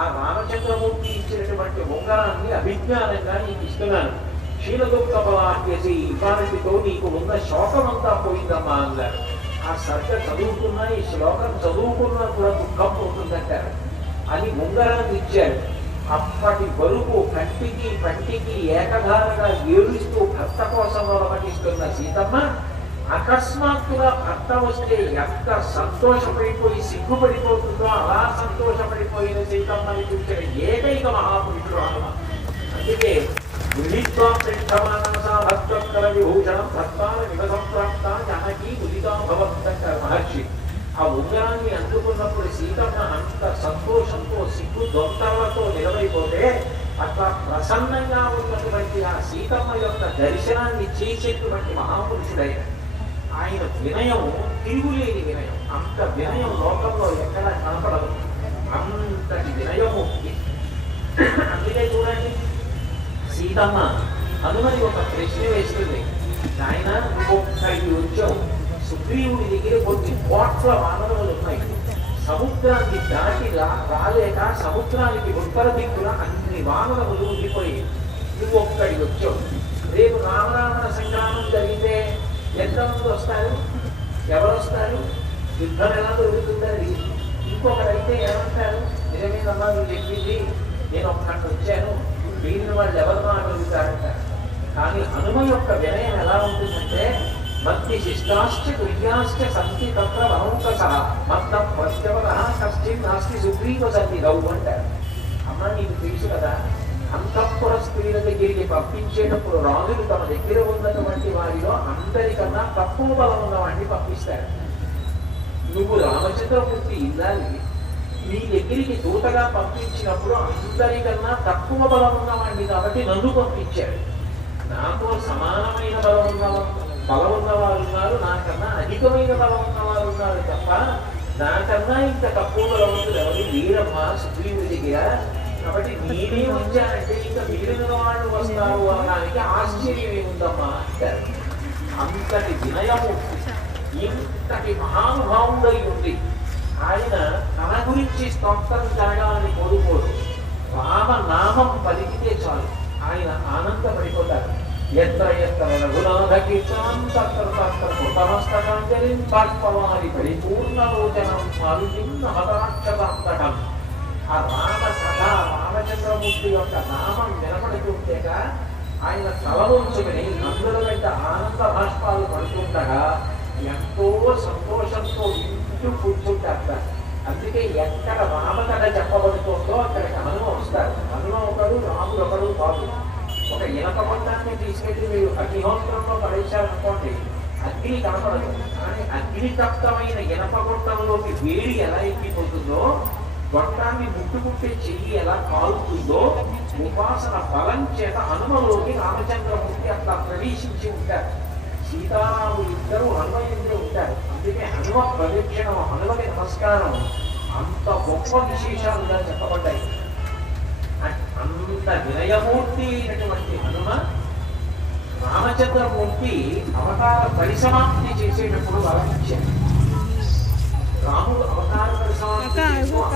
ఆ రామచంద్రమూర్తి ఇచ్చినటువంటి ఉంగరాన్ని అభిజ్ఞానంగా నీకు ఇస్తున్నాను. క్షీణ దుఃఖ ఫలాహ్యసి, ఇవాళతో నీకు ఉన్న శోకమంతా పోయిందమ్మా అన్నారు. ఆ సర్గ చదువుకున్నా, ఈ శ్లోకం చదువుకున్నా కూడా దుఃఖం పోతుందంటారు. అని ఉంగరాన్ని ఇచ్చారు. అప్పటి వరకు కంటికి పంటికి ఏకధారగా ఏడుస్తూ భర్త కోసం పఠిస్తున్న సీతమ్మ అకస్మాత్తుగా భర్త వస్తే ఎంత సంతోషపడిపోయి సిగ్గుపడిపోతుందో అలా సంతోషపడిపోయిన సీతమ్మని చూసిన ఏకైక మహాపురుషుడు హనుమ. అందుకే భక్తోత్తర విభూషణం భక్తాల నివసంప్రాప్త జానకి ఉదితా భవంతంటారు మహర్షి. ఆ ఉంగరాన్ని అందుకున్నప్పుడు సీతమ్మ అంత సంతోషంతో సిగ్గు దొంతలతో నిలబడిపోతే అట్లా ప్రసన్నంగా ఉన్నటువంటి ఆ సీతమ్మ యొక్క దర్శనాన్ని చేసేటువంటి మహాపురుషుడైన ఆయన వినయం తిరుగులేని వినయం. అంత వినయం లోకంలో ఎక్కడా కనపడదు. అంతటి వినయమూర్తి. అందుకే చూడండి, సీతమ్మ హనుమని ఒక ప్రశ్న వేస్తుంది. ఆయన నువ్వు ఒక్కడికి వచ్చావు, సుగ్రీవుడి దగ్గర కొన్ని కోట్ల వానరులు ఉన్నాయి, సముద్రాన్ని దాటి రాలేక సముద్రానికి ఉత్తర దిక్కున అన్ని వానరములు ఉండిపోయి నువ్వు ఒక్కడికి వచ్చావు. రేపు రామరావణ సంగ్రామం జరిగితే ఎంతమంది వస్తారు? ఎవరు వస్తారు? యుద్ధం ఎలా దొరుకుతుందని ఇంకొకరైతే ఏమంటారు? నిజమేనమ్మా నువ్వు చెప్పింది, నేను ఒక్కడికి వచ్చాను, వీరిని వాళ్ళు ఎవరు మాట్లాడుతారంటారు. కానీ హనుమ యొక్క వినయం ఎలా ఉంటుందంటే, మధ్య శిష్టాశ్చ క్రియాశ్చ సంతి తత్ర వనౌకస మత్త ప్రత్యవర కశ్చిన్ నాస్తి సుగ్రీవ సన్నిధౌ అంటారు. అమ్మ నీకు తెలుసు కదా, అంతఃపుర స్త్రీల దగ్గరికి పంపించేటప్పుడు రాజులు తమ దగ్గర ఉన్నటువంటి వారిలో అందరికన్నా తక్కువ బలం ఉన్న వాడిని పంపిస్తారు. నువ్వు రామచంద్రమూర్తి ఇల్లాలి, నీ దగ్గరికి దూతగా పంపించినప్పుడు అందరికన్నా తక్కువ బలం ఉన్నవాడిని కాబట్టి నన్ను పంపించాడు. నాతో సమానమైన బలం ఉన్నవారు ఉన్నారు, నాకన్నా అధికమైన బలం ఉన్నవారు ఉన్నారు తప్ప నాకన్నా ఇంత తక్కువ బలవంతులు ఎవరు లేరమ్మా సుగ్రీవుడి దగ్గర. కాబట్టి నేనే వచ్చానంటే ఇంకా మిగిలిన వాళ్ళు వస్తారు అనడానికి ఆశ్చర్యం ఏముందమ్మా అంటారు. అంతటి వినయము, ఇంతటి మహానుభావుడై ఉంది. ఆయన తన గురించి స్తోత్రం జరగాలని కోరుకోడు. రామనామం పలికితే చాలు ఆయన ఆనందపడిపోతారు. ఎత్ర ఎత్ర రఘునాథ కీర్తనం తత్ర తత్ర కృతమస్తకాంజలిం బాష్పవారి పరిపూర్ణలోచనం మారుతిన్న హతాక్షతాంతకం. ఆ రామ కథ, రామచంద్రమూర్తి యొక్క నామం వినపడుతుంటేగా ఆయన తలవంచుకుని అందులో వెంట ఆనంద భాష్పాలు పడుతుండగా ఎంతో సంతోషంతో ఇంటూ కూర్చుంటారు. అందుకే ఎక్కడ రామకథ చెప్పబడుతుందో అక్కడికి హనుమ వస్తారు. హనుమ ఒకడు, రాముడు ఒకడు బాబు. ఒక ఇనప కొట్టాన్ని తీసుకెళ్ళి మీరు అగ్నిహోత్రంలో పడేశారనుకోండి, అగ్ని కనపడదు. కానీ అగ్నితప్తమైన ఇనప గొట్టంలోకి వేడి ఎలా ఎక్కిపోతుందో, గొట్టాన్ని ముట్టుకుంటే చెయ్యి ఎలా కాలుతుందో, ఉపాసన బలం చేత హనుమలోకి రామచంద్రమూర్తి అట్లా ప్రవేశించి ఉంటారు. సీతారాములు ఇద్దరు హనుమయంలో ఉంటారు. అందుకే హనుమ ప్రదక్షిణం, హనుమకి నమస్కారం అంత గొప్ప విశేషాలుగా చెప్పబడ్డాయి. అంత వినయమూర్తి అయినటువంటి హనుమ రామచంద్రమూర్తి అవతార పరిసమాప్తి చేసేటప్పుడు వరమించారు. రాముడు అవతార పరిసమాప్తి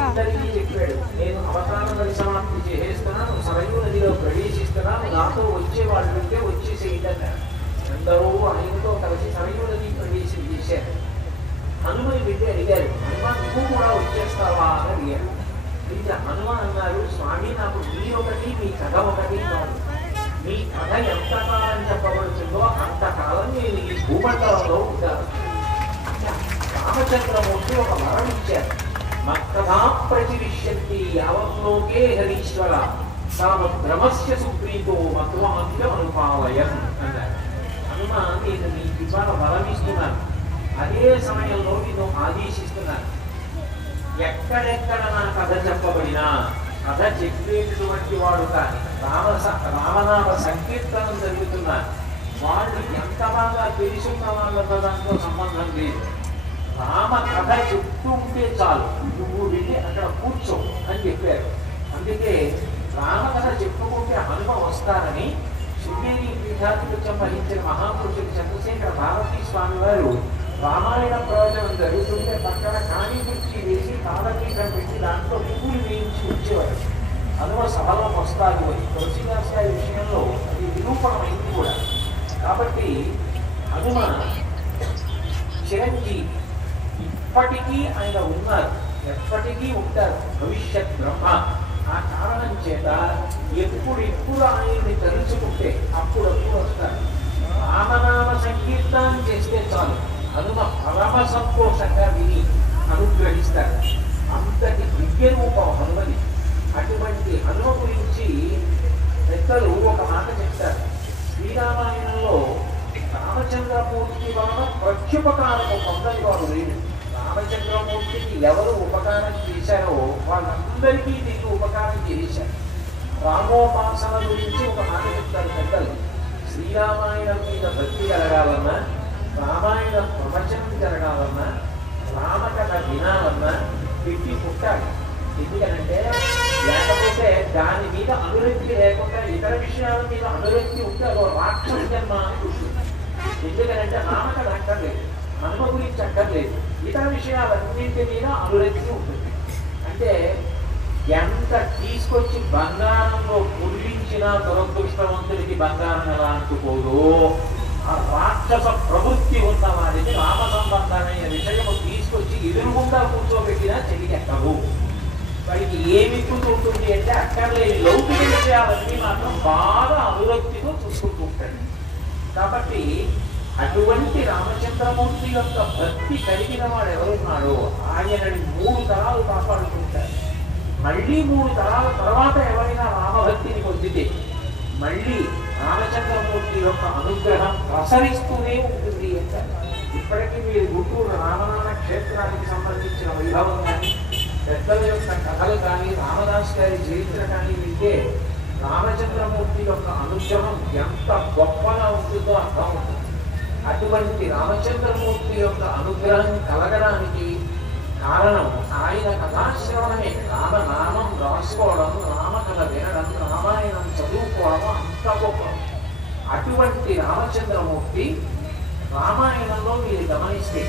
అందరికీ చెప్పాడు, నేను అవతార పరిసమాప్తి చేసేస్తున్నాను, సరయూ నదిలో ప్రవేశిస్తున్నాను, నాతో వచ్చే వాళ్ళు ఉంటే వచ్చేసేయండి. అందరూ ఆయనతో కలిసి సరయూ నది ప్రవేశం చేశారు. హనుమని వెళ్ళి అడిగారు, హనుమ నువ్వు కూడా వచ్చేస్తావా అని అడిగారు. ఇది హనుమ అన్నారు, స్వామి నాకు మీ ఒకటి మీ కథ ఒకటి కాదు, మీ కథ ఎంతకాలం చెప్పబడుతుందో అంతకాలం నేను ఈ భూమండలంలో ఉంటాను. రామచంద్రమూర్తి ఒక వరం ఇచ్చారు. మక్కథా ప్రతివిష్యంతి యావత్లోకే హరీశ్వర తాము బ్రహ్మస్య సుప్రీతో మత్వాంత్యం అనుపాలయం అన్నారు. హనుమ నేను నీకు ఇవాళ వరం ఇస్తున్నాను, అదే సమయంలో నేను ఆదేశిస్తున్నాను. ఎక్కడెక్కడ నా కథ చెప్పబడినా కథ చెప్పేటటువంటి వాడు కానీ రామనామ సంకీర్తనం జరుగుతున్నా వాళ్ళు ఎంత బాగా తెలుసున్న వాళ్ళతో దాంట్లో సంబంధం లేదు. రామ కథ చెప్తూ ఉంటే చాలు, నువ్వు వెళ్ళి అక్కడ కూర్చో అని చెప్పారు. అందుకే రామకథ చెప్పుకుంటే హనుమ వస్తారని శృంగేరి పీఠాధిపత్యం వహించిన మహాపురుషుడు చంద్రశేఖర భారతీ స్వామి వారు రామాయణ ప్రవచనం జరుగుతుంటే పక్కన కాణి కుర్చీ వేసి కాలపీఠం పెట్టి దాంట్లో పువ్వులు వేయించి ఉంచేవారు. హనుమ సభలో వస్తారు అని తులసిదాస్ గారి విషయంలో అది నిరూపణమైంది కూడా. కాబట్టి హనుమ చిరంజీవి, ఇప్పటికీ ఆయన ఉన్నారు, ఎప్పటికీ ఉంటారు, భవిష్యత్ బ్రహ్మ. ఆ కారణం చేత ఎప్పుడు ఆయన్ని తలుచుకుంటే అప్పుడప్పుడు వస్తారు. రామనామ సంకీర్తనం చేస్తే చాలు హనుమ పరమ సంతోషంగా విని అనుగ్రహిస్తారు. అంతటి దివ్య రూపం హనుమని. అటువంటి హనుమ గురించి పెద్దలు ఒక మాట చెప్తారు. శ్రీరామాయణంలో రామచంద్రమూర్తి వలన ప్రత్యుపకారము పొందని వారు లేడు. రామచంద్రమూర్తికి ఎవరు ఉపకారం చేశారో వాళ్ళందరికీ దీన్ని ఉపకారం చేశారు. రామోపాసన గురించి ఒక మాట చెప్తారు పెద్దలు. శ్రీరామాయణం మీద భక్తి కలగాలన్నా, రామాయణ ప్రవచనం జరగాలన్నా, రామకథ వినాలన్నా పెట్టి పుట్టాలి. ఎందుకనంటే లేకపోతే దాని మీద అనురక్తి లేకుండా ఇతర విషయాల మీద అనురక్తి ఉంటే అదో రాక్షస జన్మ అని కూర్చుంది. ఎందుకనంటే రామకథ అక్కర్లేదు, హనుమ గురించి అక్కర్లేదు, ఇతర విషయాలన్నింటి మీద అనురక్తి ఉంటుంది. అంటే ఎంత తీసుకొచ్చి బంగారంలో పుల్లించిన దురదృష్టవంతుడికి బంగారం ఎలా అంటుకోదో, ఆ రాక్షస ప్రవృత్తి ఉన్న వారికి రామ సంబంధమైన విషయము తీసుకొచ్చి ఎదురుగుండా కూర్చోబెట్టినా చెలికెక్కదు. వాడికి ఏమి ఉంటుంది అంటే అక్కర్లేని లౌకిక విషయాలన్నీ మాత్రం బాగా అనురక్తితో చూసుకుంటూ ఉంటాడు. కాబట్టి అటువంటి రామచంద్రమూర్తి యొక్క భక్తి కలిగిన వాడు ఎవరున్నాడో ఆయనని 3 తరాలు కాపాడుకుంటారు. మళ్ళీ 3 తరాల తర్వాత ఎవరైనా రామభక్తిని పొందితే మళ్ళీ రామచంద్రమూర్తి యొక్క అనుగ్రహం ప్రసరిస్తూనే ఉంటుంది అంటారు. ఇప్పటికీ మీరు గుంటూరు రామనామ క్షేత్రానికి సంబంధించిన వైభవం కానీ, పెద్దల యొక్క కథలు కానీ, రామదాస్ గారి చరిత్ర కానీ వింటే రామచంద్రమూర్తి యొక్క అనుగ్రహం ఎంత గొప్పగా ఉంటుందో అర్థం అవుతుంది. అటువంటి రామచంద్రమూర్తి యొక్క అనుగ్రహం కలగడానికి కారణం ఆయన కథాశ్రవణమే. రామనామం రాసుకోవడం, రామకథ వినడం, రామాయణం చదువుకోవడం అంత గొప్ప. అటువంటి రామచంద్రమూర్తి రామాయణంలో మీరు గమనిస్తే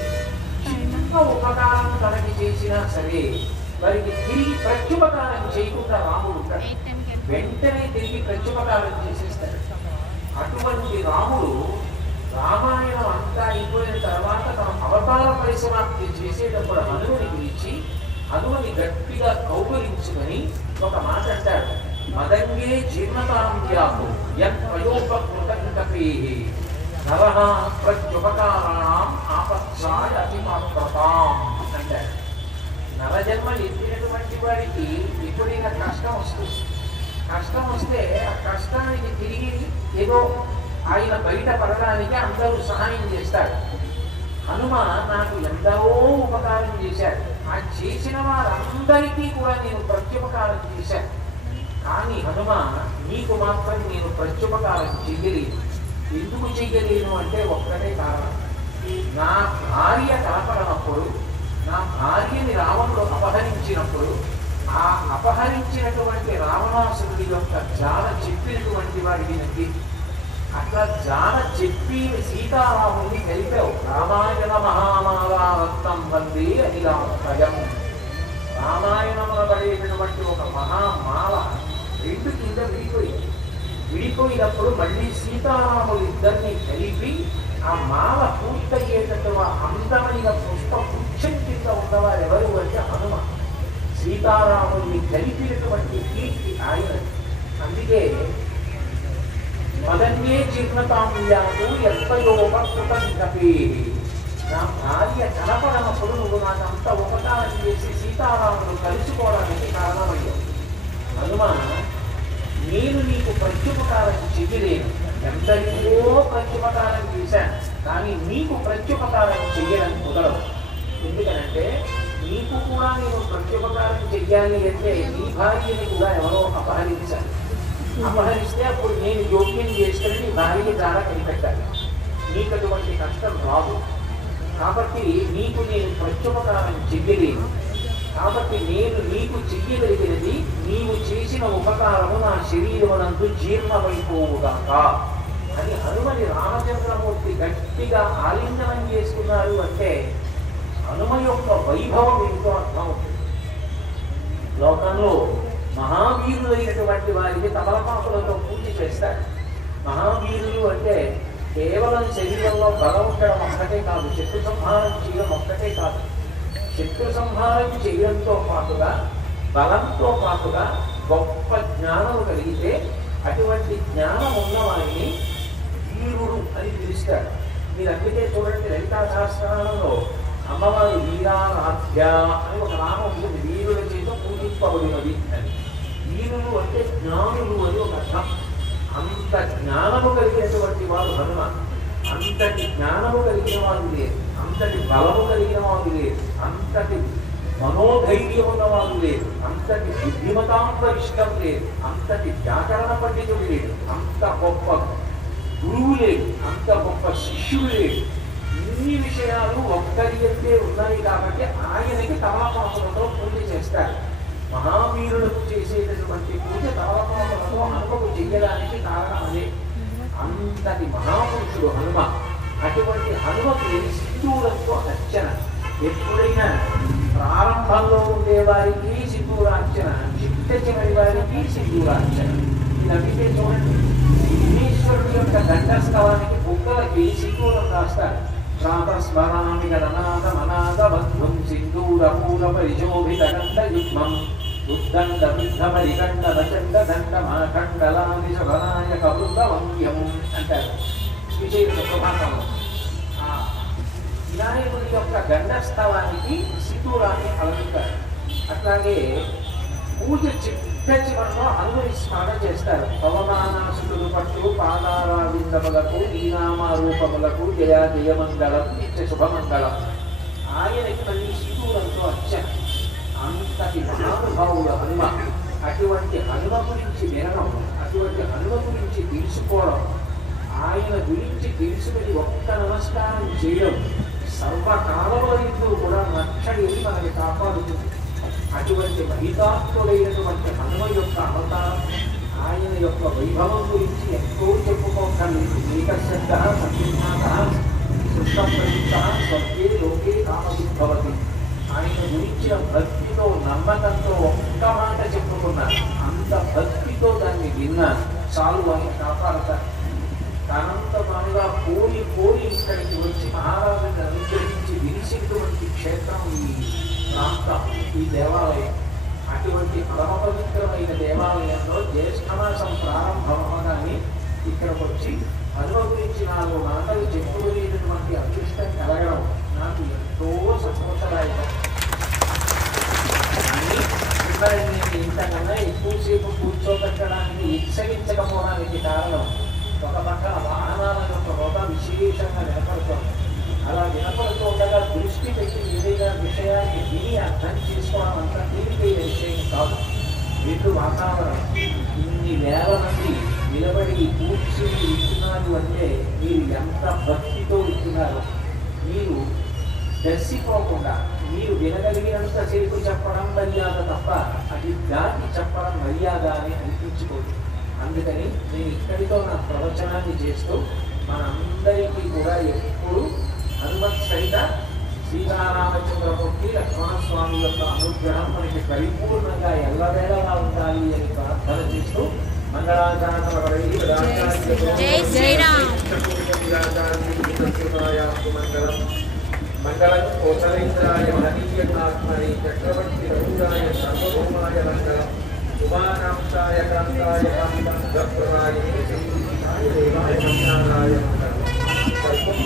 చిన్న ఉపకారం తనకి చేసినా సరే వారికి తిరిగి ప్రత్యుపకారం చేయకుండా రాముడు ఉంటాడు, వెంటనే తిరిగి ప్రత్యుపకారం చేసేస్తాడు. అటువంటి రాముడు రామాయణం అంతా అయిపోయిన తర్వాత తన అవతార పరిసమాప్తి చేసేటప్పుడు హనుమని పిలిచి హనుమని గట్టిగా కౌగులించుకొని ఒక మాట అంటాడు, మదంగే జీర్ణతాం వ్యాపు యత్వయోపకృతకృతపే నరః ప్రత్యుపకారాణం ఆపత్సాయ అతిమాత్రతాం అంటాడు. నరజన్మ ఎత్తినటువంటి వాడికి ఎప్పుడైనా కష్టం వస్తుంది. కష్టం వస్తే ఆ కష్టానికి తిరిగి ఏదో ఆయన బయట పడడానికి అందరూ సహాయం చేస్తారు. హనుమ నాకు ఎందరో ఉపకారం చేశాడు, ఆ చేసిన వారందరికీ కూడా నేను ప్రత్యుపకారం చేశాను. కానీ హనుమ నీకు మాత్రం నేను ప్రత్యుపకారం చెయ్యలేను. ఎందుకు చెయ్యలేను అంటే ఒక్కటే కారణం, నా భార్య కనపడనప్పుడు, నా భార్యని రావణుడు అపహరించినప్పుడు ఆ అపహరించినటువంటి రావణాసురుడి యొక్క జాడ చెప్పినటువంటి వాడికి నచ్చి అట్లా జాడ చెప్పి సీతారాముని కలిపావు. రామాయణ మహామాలారత్నం వందే అనిలాభయం. రామాయణంలో పడేటటువంటి ఒక మహామాల 2 కింద విడిపోయినప్పుడు మళ్ళీ సీతారాములు ఇద్దరిని కలిపి ఆ మాల పూర్తయ్యేటట్టు అందమైన పుష్ప వృక్షం కింద ఉన్నవారు ఎవరు అంటే హనుమ. సీతారాముల్ని కలిపినటువంటి కీర్తి ఆయన. అందుకే మదన్యే జీర్ణతాంయాలు ఎంతయోపకృతపే. నా భార్య కనపడనప్పుడు నువ్వు నాకు అంత ఉపకారం చేసి సీతారాములు కలుసుకోవడానికి కారణమయ్యావు. హనుమ నేను నీకు ప్రత్యుపకారం చెయ్యలేను, ఎందరికో ప్రత్యుపకారం చేశాను, కానీ నీకు ప్రత్యుపకారం చెయ్యడం కుదరదు. ఎందుకనంటే నీకు కూడా నేను ప్రత్యుపకారం చెయ్యాలి అంటే నీ భార్యని కూడా ఎవరో అపహరించాలి. అపహరిస్తే అప్పుడు నేను యోగ్యం చేసుకుని నీ భార్య ద్వారా కనిపెట్టాలి. నీకు అటువంటి కష్టం రాదు. కాబట్టి నీకు నేను ప్రత్యుపకారం చెయ్యలేను. కాబట్టి నేను నీకు చెయ్యగలిగినది నీవు చేసిన ఉపకారము నా శరీరమునందు జీర్ణమైపోవుగాక అని హనుమని రామచంద్రమూర్తి గట్టిగా ఆలింగనం చేసుకున్నారు. అంటే హనుమ యొక్క వైభవం ఏంటో అర్థమవుతుంది. లోకంలో మహావీరులైనటువంటి వారికి తమలపాకులతో పూజ చేస్తారు. మహావీరులు అంటే కేవలం శరీరంలో బలం ఉండడం ఒక్కటే కాదు, శత్రు సంహారం చేయడం ఒక్కటే కాదు. శత్రు సంహారం చేయడంతో పాటుగా బలంతో పాటుగా గొప్ప జ్ఞానం కలిగితే అటువంటి జ్ఞానం ఉన్నవారిని వీరుడు అని పిలుస్తారు. మీరు అందుకే చూడండి, లలితా సహస్రనామంలో అమ్మవారు వీరారాధ్య అని ఒక నామం ఉంటుంది. వీరుల చేత పూజింపబడినది అని. వీరులు అంటే జ్ఞానులు అని ఒక అర్థం. అంత జ్ఞానము కలిగినటువంటి వారు హనుమ. అంతటి జ్ఞానము కలిగిన వారు లేరు, అంతటి బలము కలిగిన వారు లేరు, అంతటి మనోధైర్యం ఉన్నవారు లేరు, అంతటి బుద్ధిమతాంతరిష్టం లేదు, అంతటి వ్యాకరణ పండితుడు లేడు, అంత గొప్ప గురువు లేడు, అంత గొప్ప శిష్యుడు లేడు. అన్ని విషయాలు ఒక్కరి ఎందే ఉన్నాయి కాబట్టి ఆయనకి తమలపాకులతో పూజ చేస్తారు. మహావీరులకు చేసేటటువంటి పూజ తమలపాకులతో హనుమకు చెయ్యడానికి కారణం అదే. అంతటి మహాపురుషుడు హనుమ. అటువంటి హనుమకి సింధూరంతో అర్చన. ఎప్పుడైనా ప్రారంభంలో ఉండేవారికి సింధూరార్చన, చిట్ట చివరి వారికి సింధూరార్చన. ఇది చూడండి, విఘ్నేశ్వరుడు యొక్క దండస్థలానికి బుగ్గలకి సింధూరం రాస్తారు. ప్రాతస్మరామి గణనాథ మనాథ బంధుం సింధూరపూర పరిశోభిత గంధ యుగ్మం ఉద్దండ వృద్ధ పరిగండ వచండ దండ మాఖండలాది శుభనాయక వృందవంద్యం అంటారు విజయ ప్రభాతంలో. వినాయకుడి యొక్క గండస్థలానికి సింధూరాన్ని అలంకారు. అట్లాగే పూజ చిట్ట చివరిలో హనుమని స్మరణ చేస్తారు. పవమానాసుడు పట్టు పాదారావిందములకు నీనామారూపములకు జయ జయమంగళం నిత్య శుభమంగళం. ఆయనకి మళ్ళీ సింధూరంతో అర్చన. అంతటి మహానుభావుడు హనుమ. అటువంటి హనుమ గురించి వినడం, అటువంటి హనుమ గురించి తెలుసుకోవడం, ఆయన గురించి తెలుసుకుని ఒక్క నమస్కారం చేయడం సర్వకాలంలో కూడా రక్షణ మనకి కాపాడుతుంది. అటువంటి మహితాత్ముడైనటువంటి హనుమ యొక్క అవతారం, ఆయన యొక్క వైభవం గురించి ఎంతో చెప్పుకోగలదు. ఏకశబ్ద సంసిద్ధాత సుప్రయుక్త స్వర్గే లోకే కామవిద్భవతి. ఆయన గురించిన భక్తితో నమ్మకంతో ఒక్క మాట చెప్పుకున్నారు. అంత భక్తితో దాన్ని విన్నా చాలు, ఆయన కాపాడతారు. అనంతమానుగా కోరి కోరి ఇక్కడికి వచ్చి మహారాజుని అనుగ్రహించి విరిసినటువంటి క్షేత్రం ఈ ప్రాంతం, ఈ దేవాలయం. అటువంటి పరమ పవిత్రమైన దేవాలయంలో జ్యేష్ఠమాసం ప్రారంభమవగానే ఇక్కడికి వచ్చి హనుమ గురించి 4 మాటలు చెప్పుకునేటటువంటి అదృష్టం కలగడం నాకు ఎంతో సంతోషదాయకం. కానీ నేను ఇంతకన్నా ఎక్కువసేపు కూర్చోబెట్టడానికి ఇచ్చగించకపోవడానికి కారణం, ఒక పక్కన వాహనాల యొక్క హోదా విశేషంగా వినపడుతోంది. అలా వినపడుతుండగా దృష్టి పెట్టి ఏదైనా విషయాన్ని విని అర్థం చేసుకోవడం అంత తేలికైన విషయం కాదు. వీళ్ళు వాతావరణం ఇన్ని వేల మంది నిలబడి కూర్చుని ఇస్తున్నారు అంటే మీరు ఎంత భక్తితో ఇస్తున్నారు. మీరు దర్శిపోకుండా మీరు వినగలిగినంతసేపు చెప్పడం మర్యాద తప్ప అది దాటి చెప్పడం మర్యాద అని అనిపించుకోదు. అందుకని నేను ఇక్కడితో నా ప్రవచనాన్ని చేస్తూ మనందరికీ కూడా ఎప్పుడు హనుమత్ సహిత సీతారామచంద్రమూర్తి లక్ష్మణస్వామి యొక్క అనుగ్రహం మనకి పరిపూర్ణంగా ఎల్లవేళలా ఉండాలి అని ప్రార్థన చేస్తూ మంగళం కోసలేంద్రాయ మహనీయనాత్మనే చక్రవర్తి రఘురాయ సర్వభౌమాయ మంగళం ఉమానాంశాయ కాంతాయ కాంతాయ దేవాయ కళ్యాణాయ మంగళం సర్వం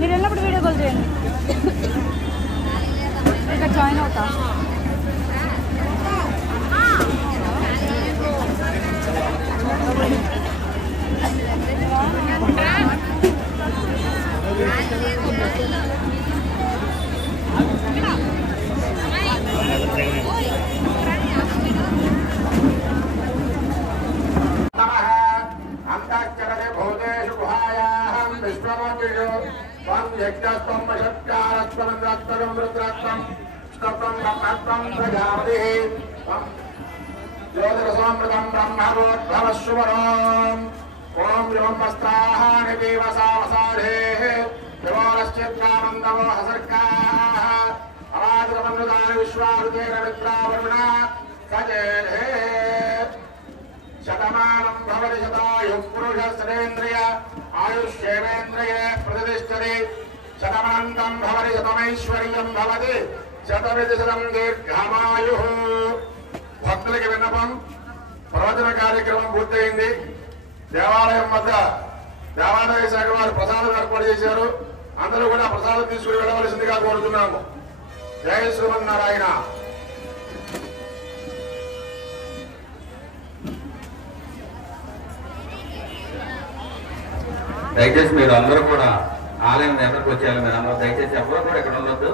మీరు వెళ్ళినప్పుడు వీడియో కాల్ చేయండి. ఇక్కడ జాయిన్ అవుతా. रुद्रत्वं स्तोत्रं ब्रह्मत्वं प्रजापतिः ज्योतिरसोऽमृतं ब्रह्मभूद्भवशुभम् ॐ यों वस्त्राणि पीवसावसाधेः दिवोरश्चित्रानन्दवो हसर्गाः अवादमनुदानि विश्वारुतेन मित्रावरुणा सजेधे शतमानं भवति शतायुः पुरुषः शतेन्द्रिय आयुष्येवेन्द्रिये प्रतिष्ठति शतमनन्तं भवति शतमैश्वर्यं भवति शतमिति शतं దీర్ఘమాయుః భక్తులకి విన్నపం ప్రవచన కార్యక్రమం పూర్తయింది దేవాలయం వద్ద దేవాదాయ శాఖ వారు ప్రసాదం ఏర్పాటు చేశారు అందరూ కూడా ప్రసాదం తీసుకుని వెళ్ళవలసిందిగా కోరుతున్నాము జై శ్రీమన్నారాయణ దయచేసి మీరు అందరూ కూడా ఆలయం దగ్గరకు వచ్చేయాలి మీరు అందరూ దయచేసి ఎవరు కూడా ఇక్కడ ఉండొద్దు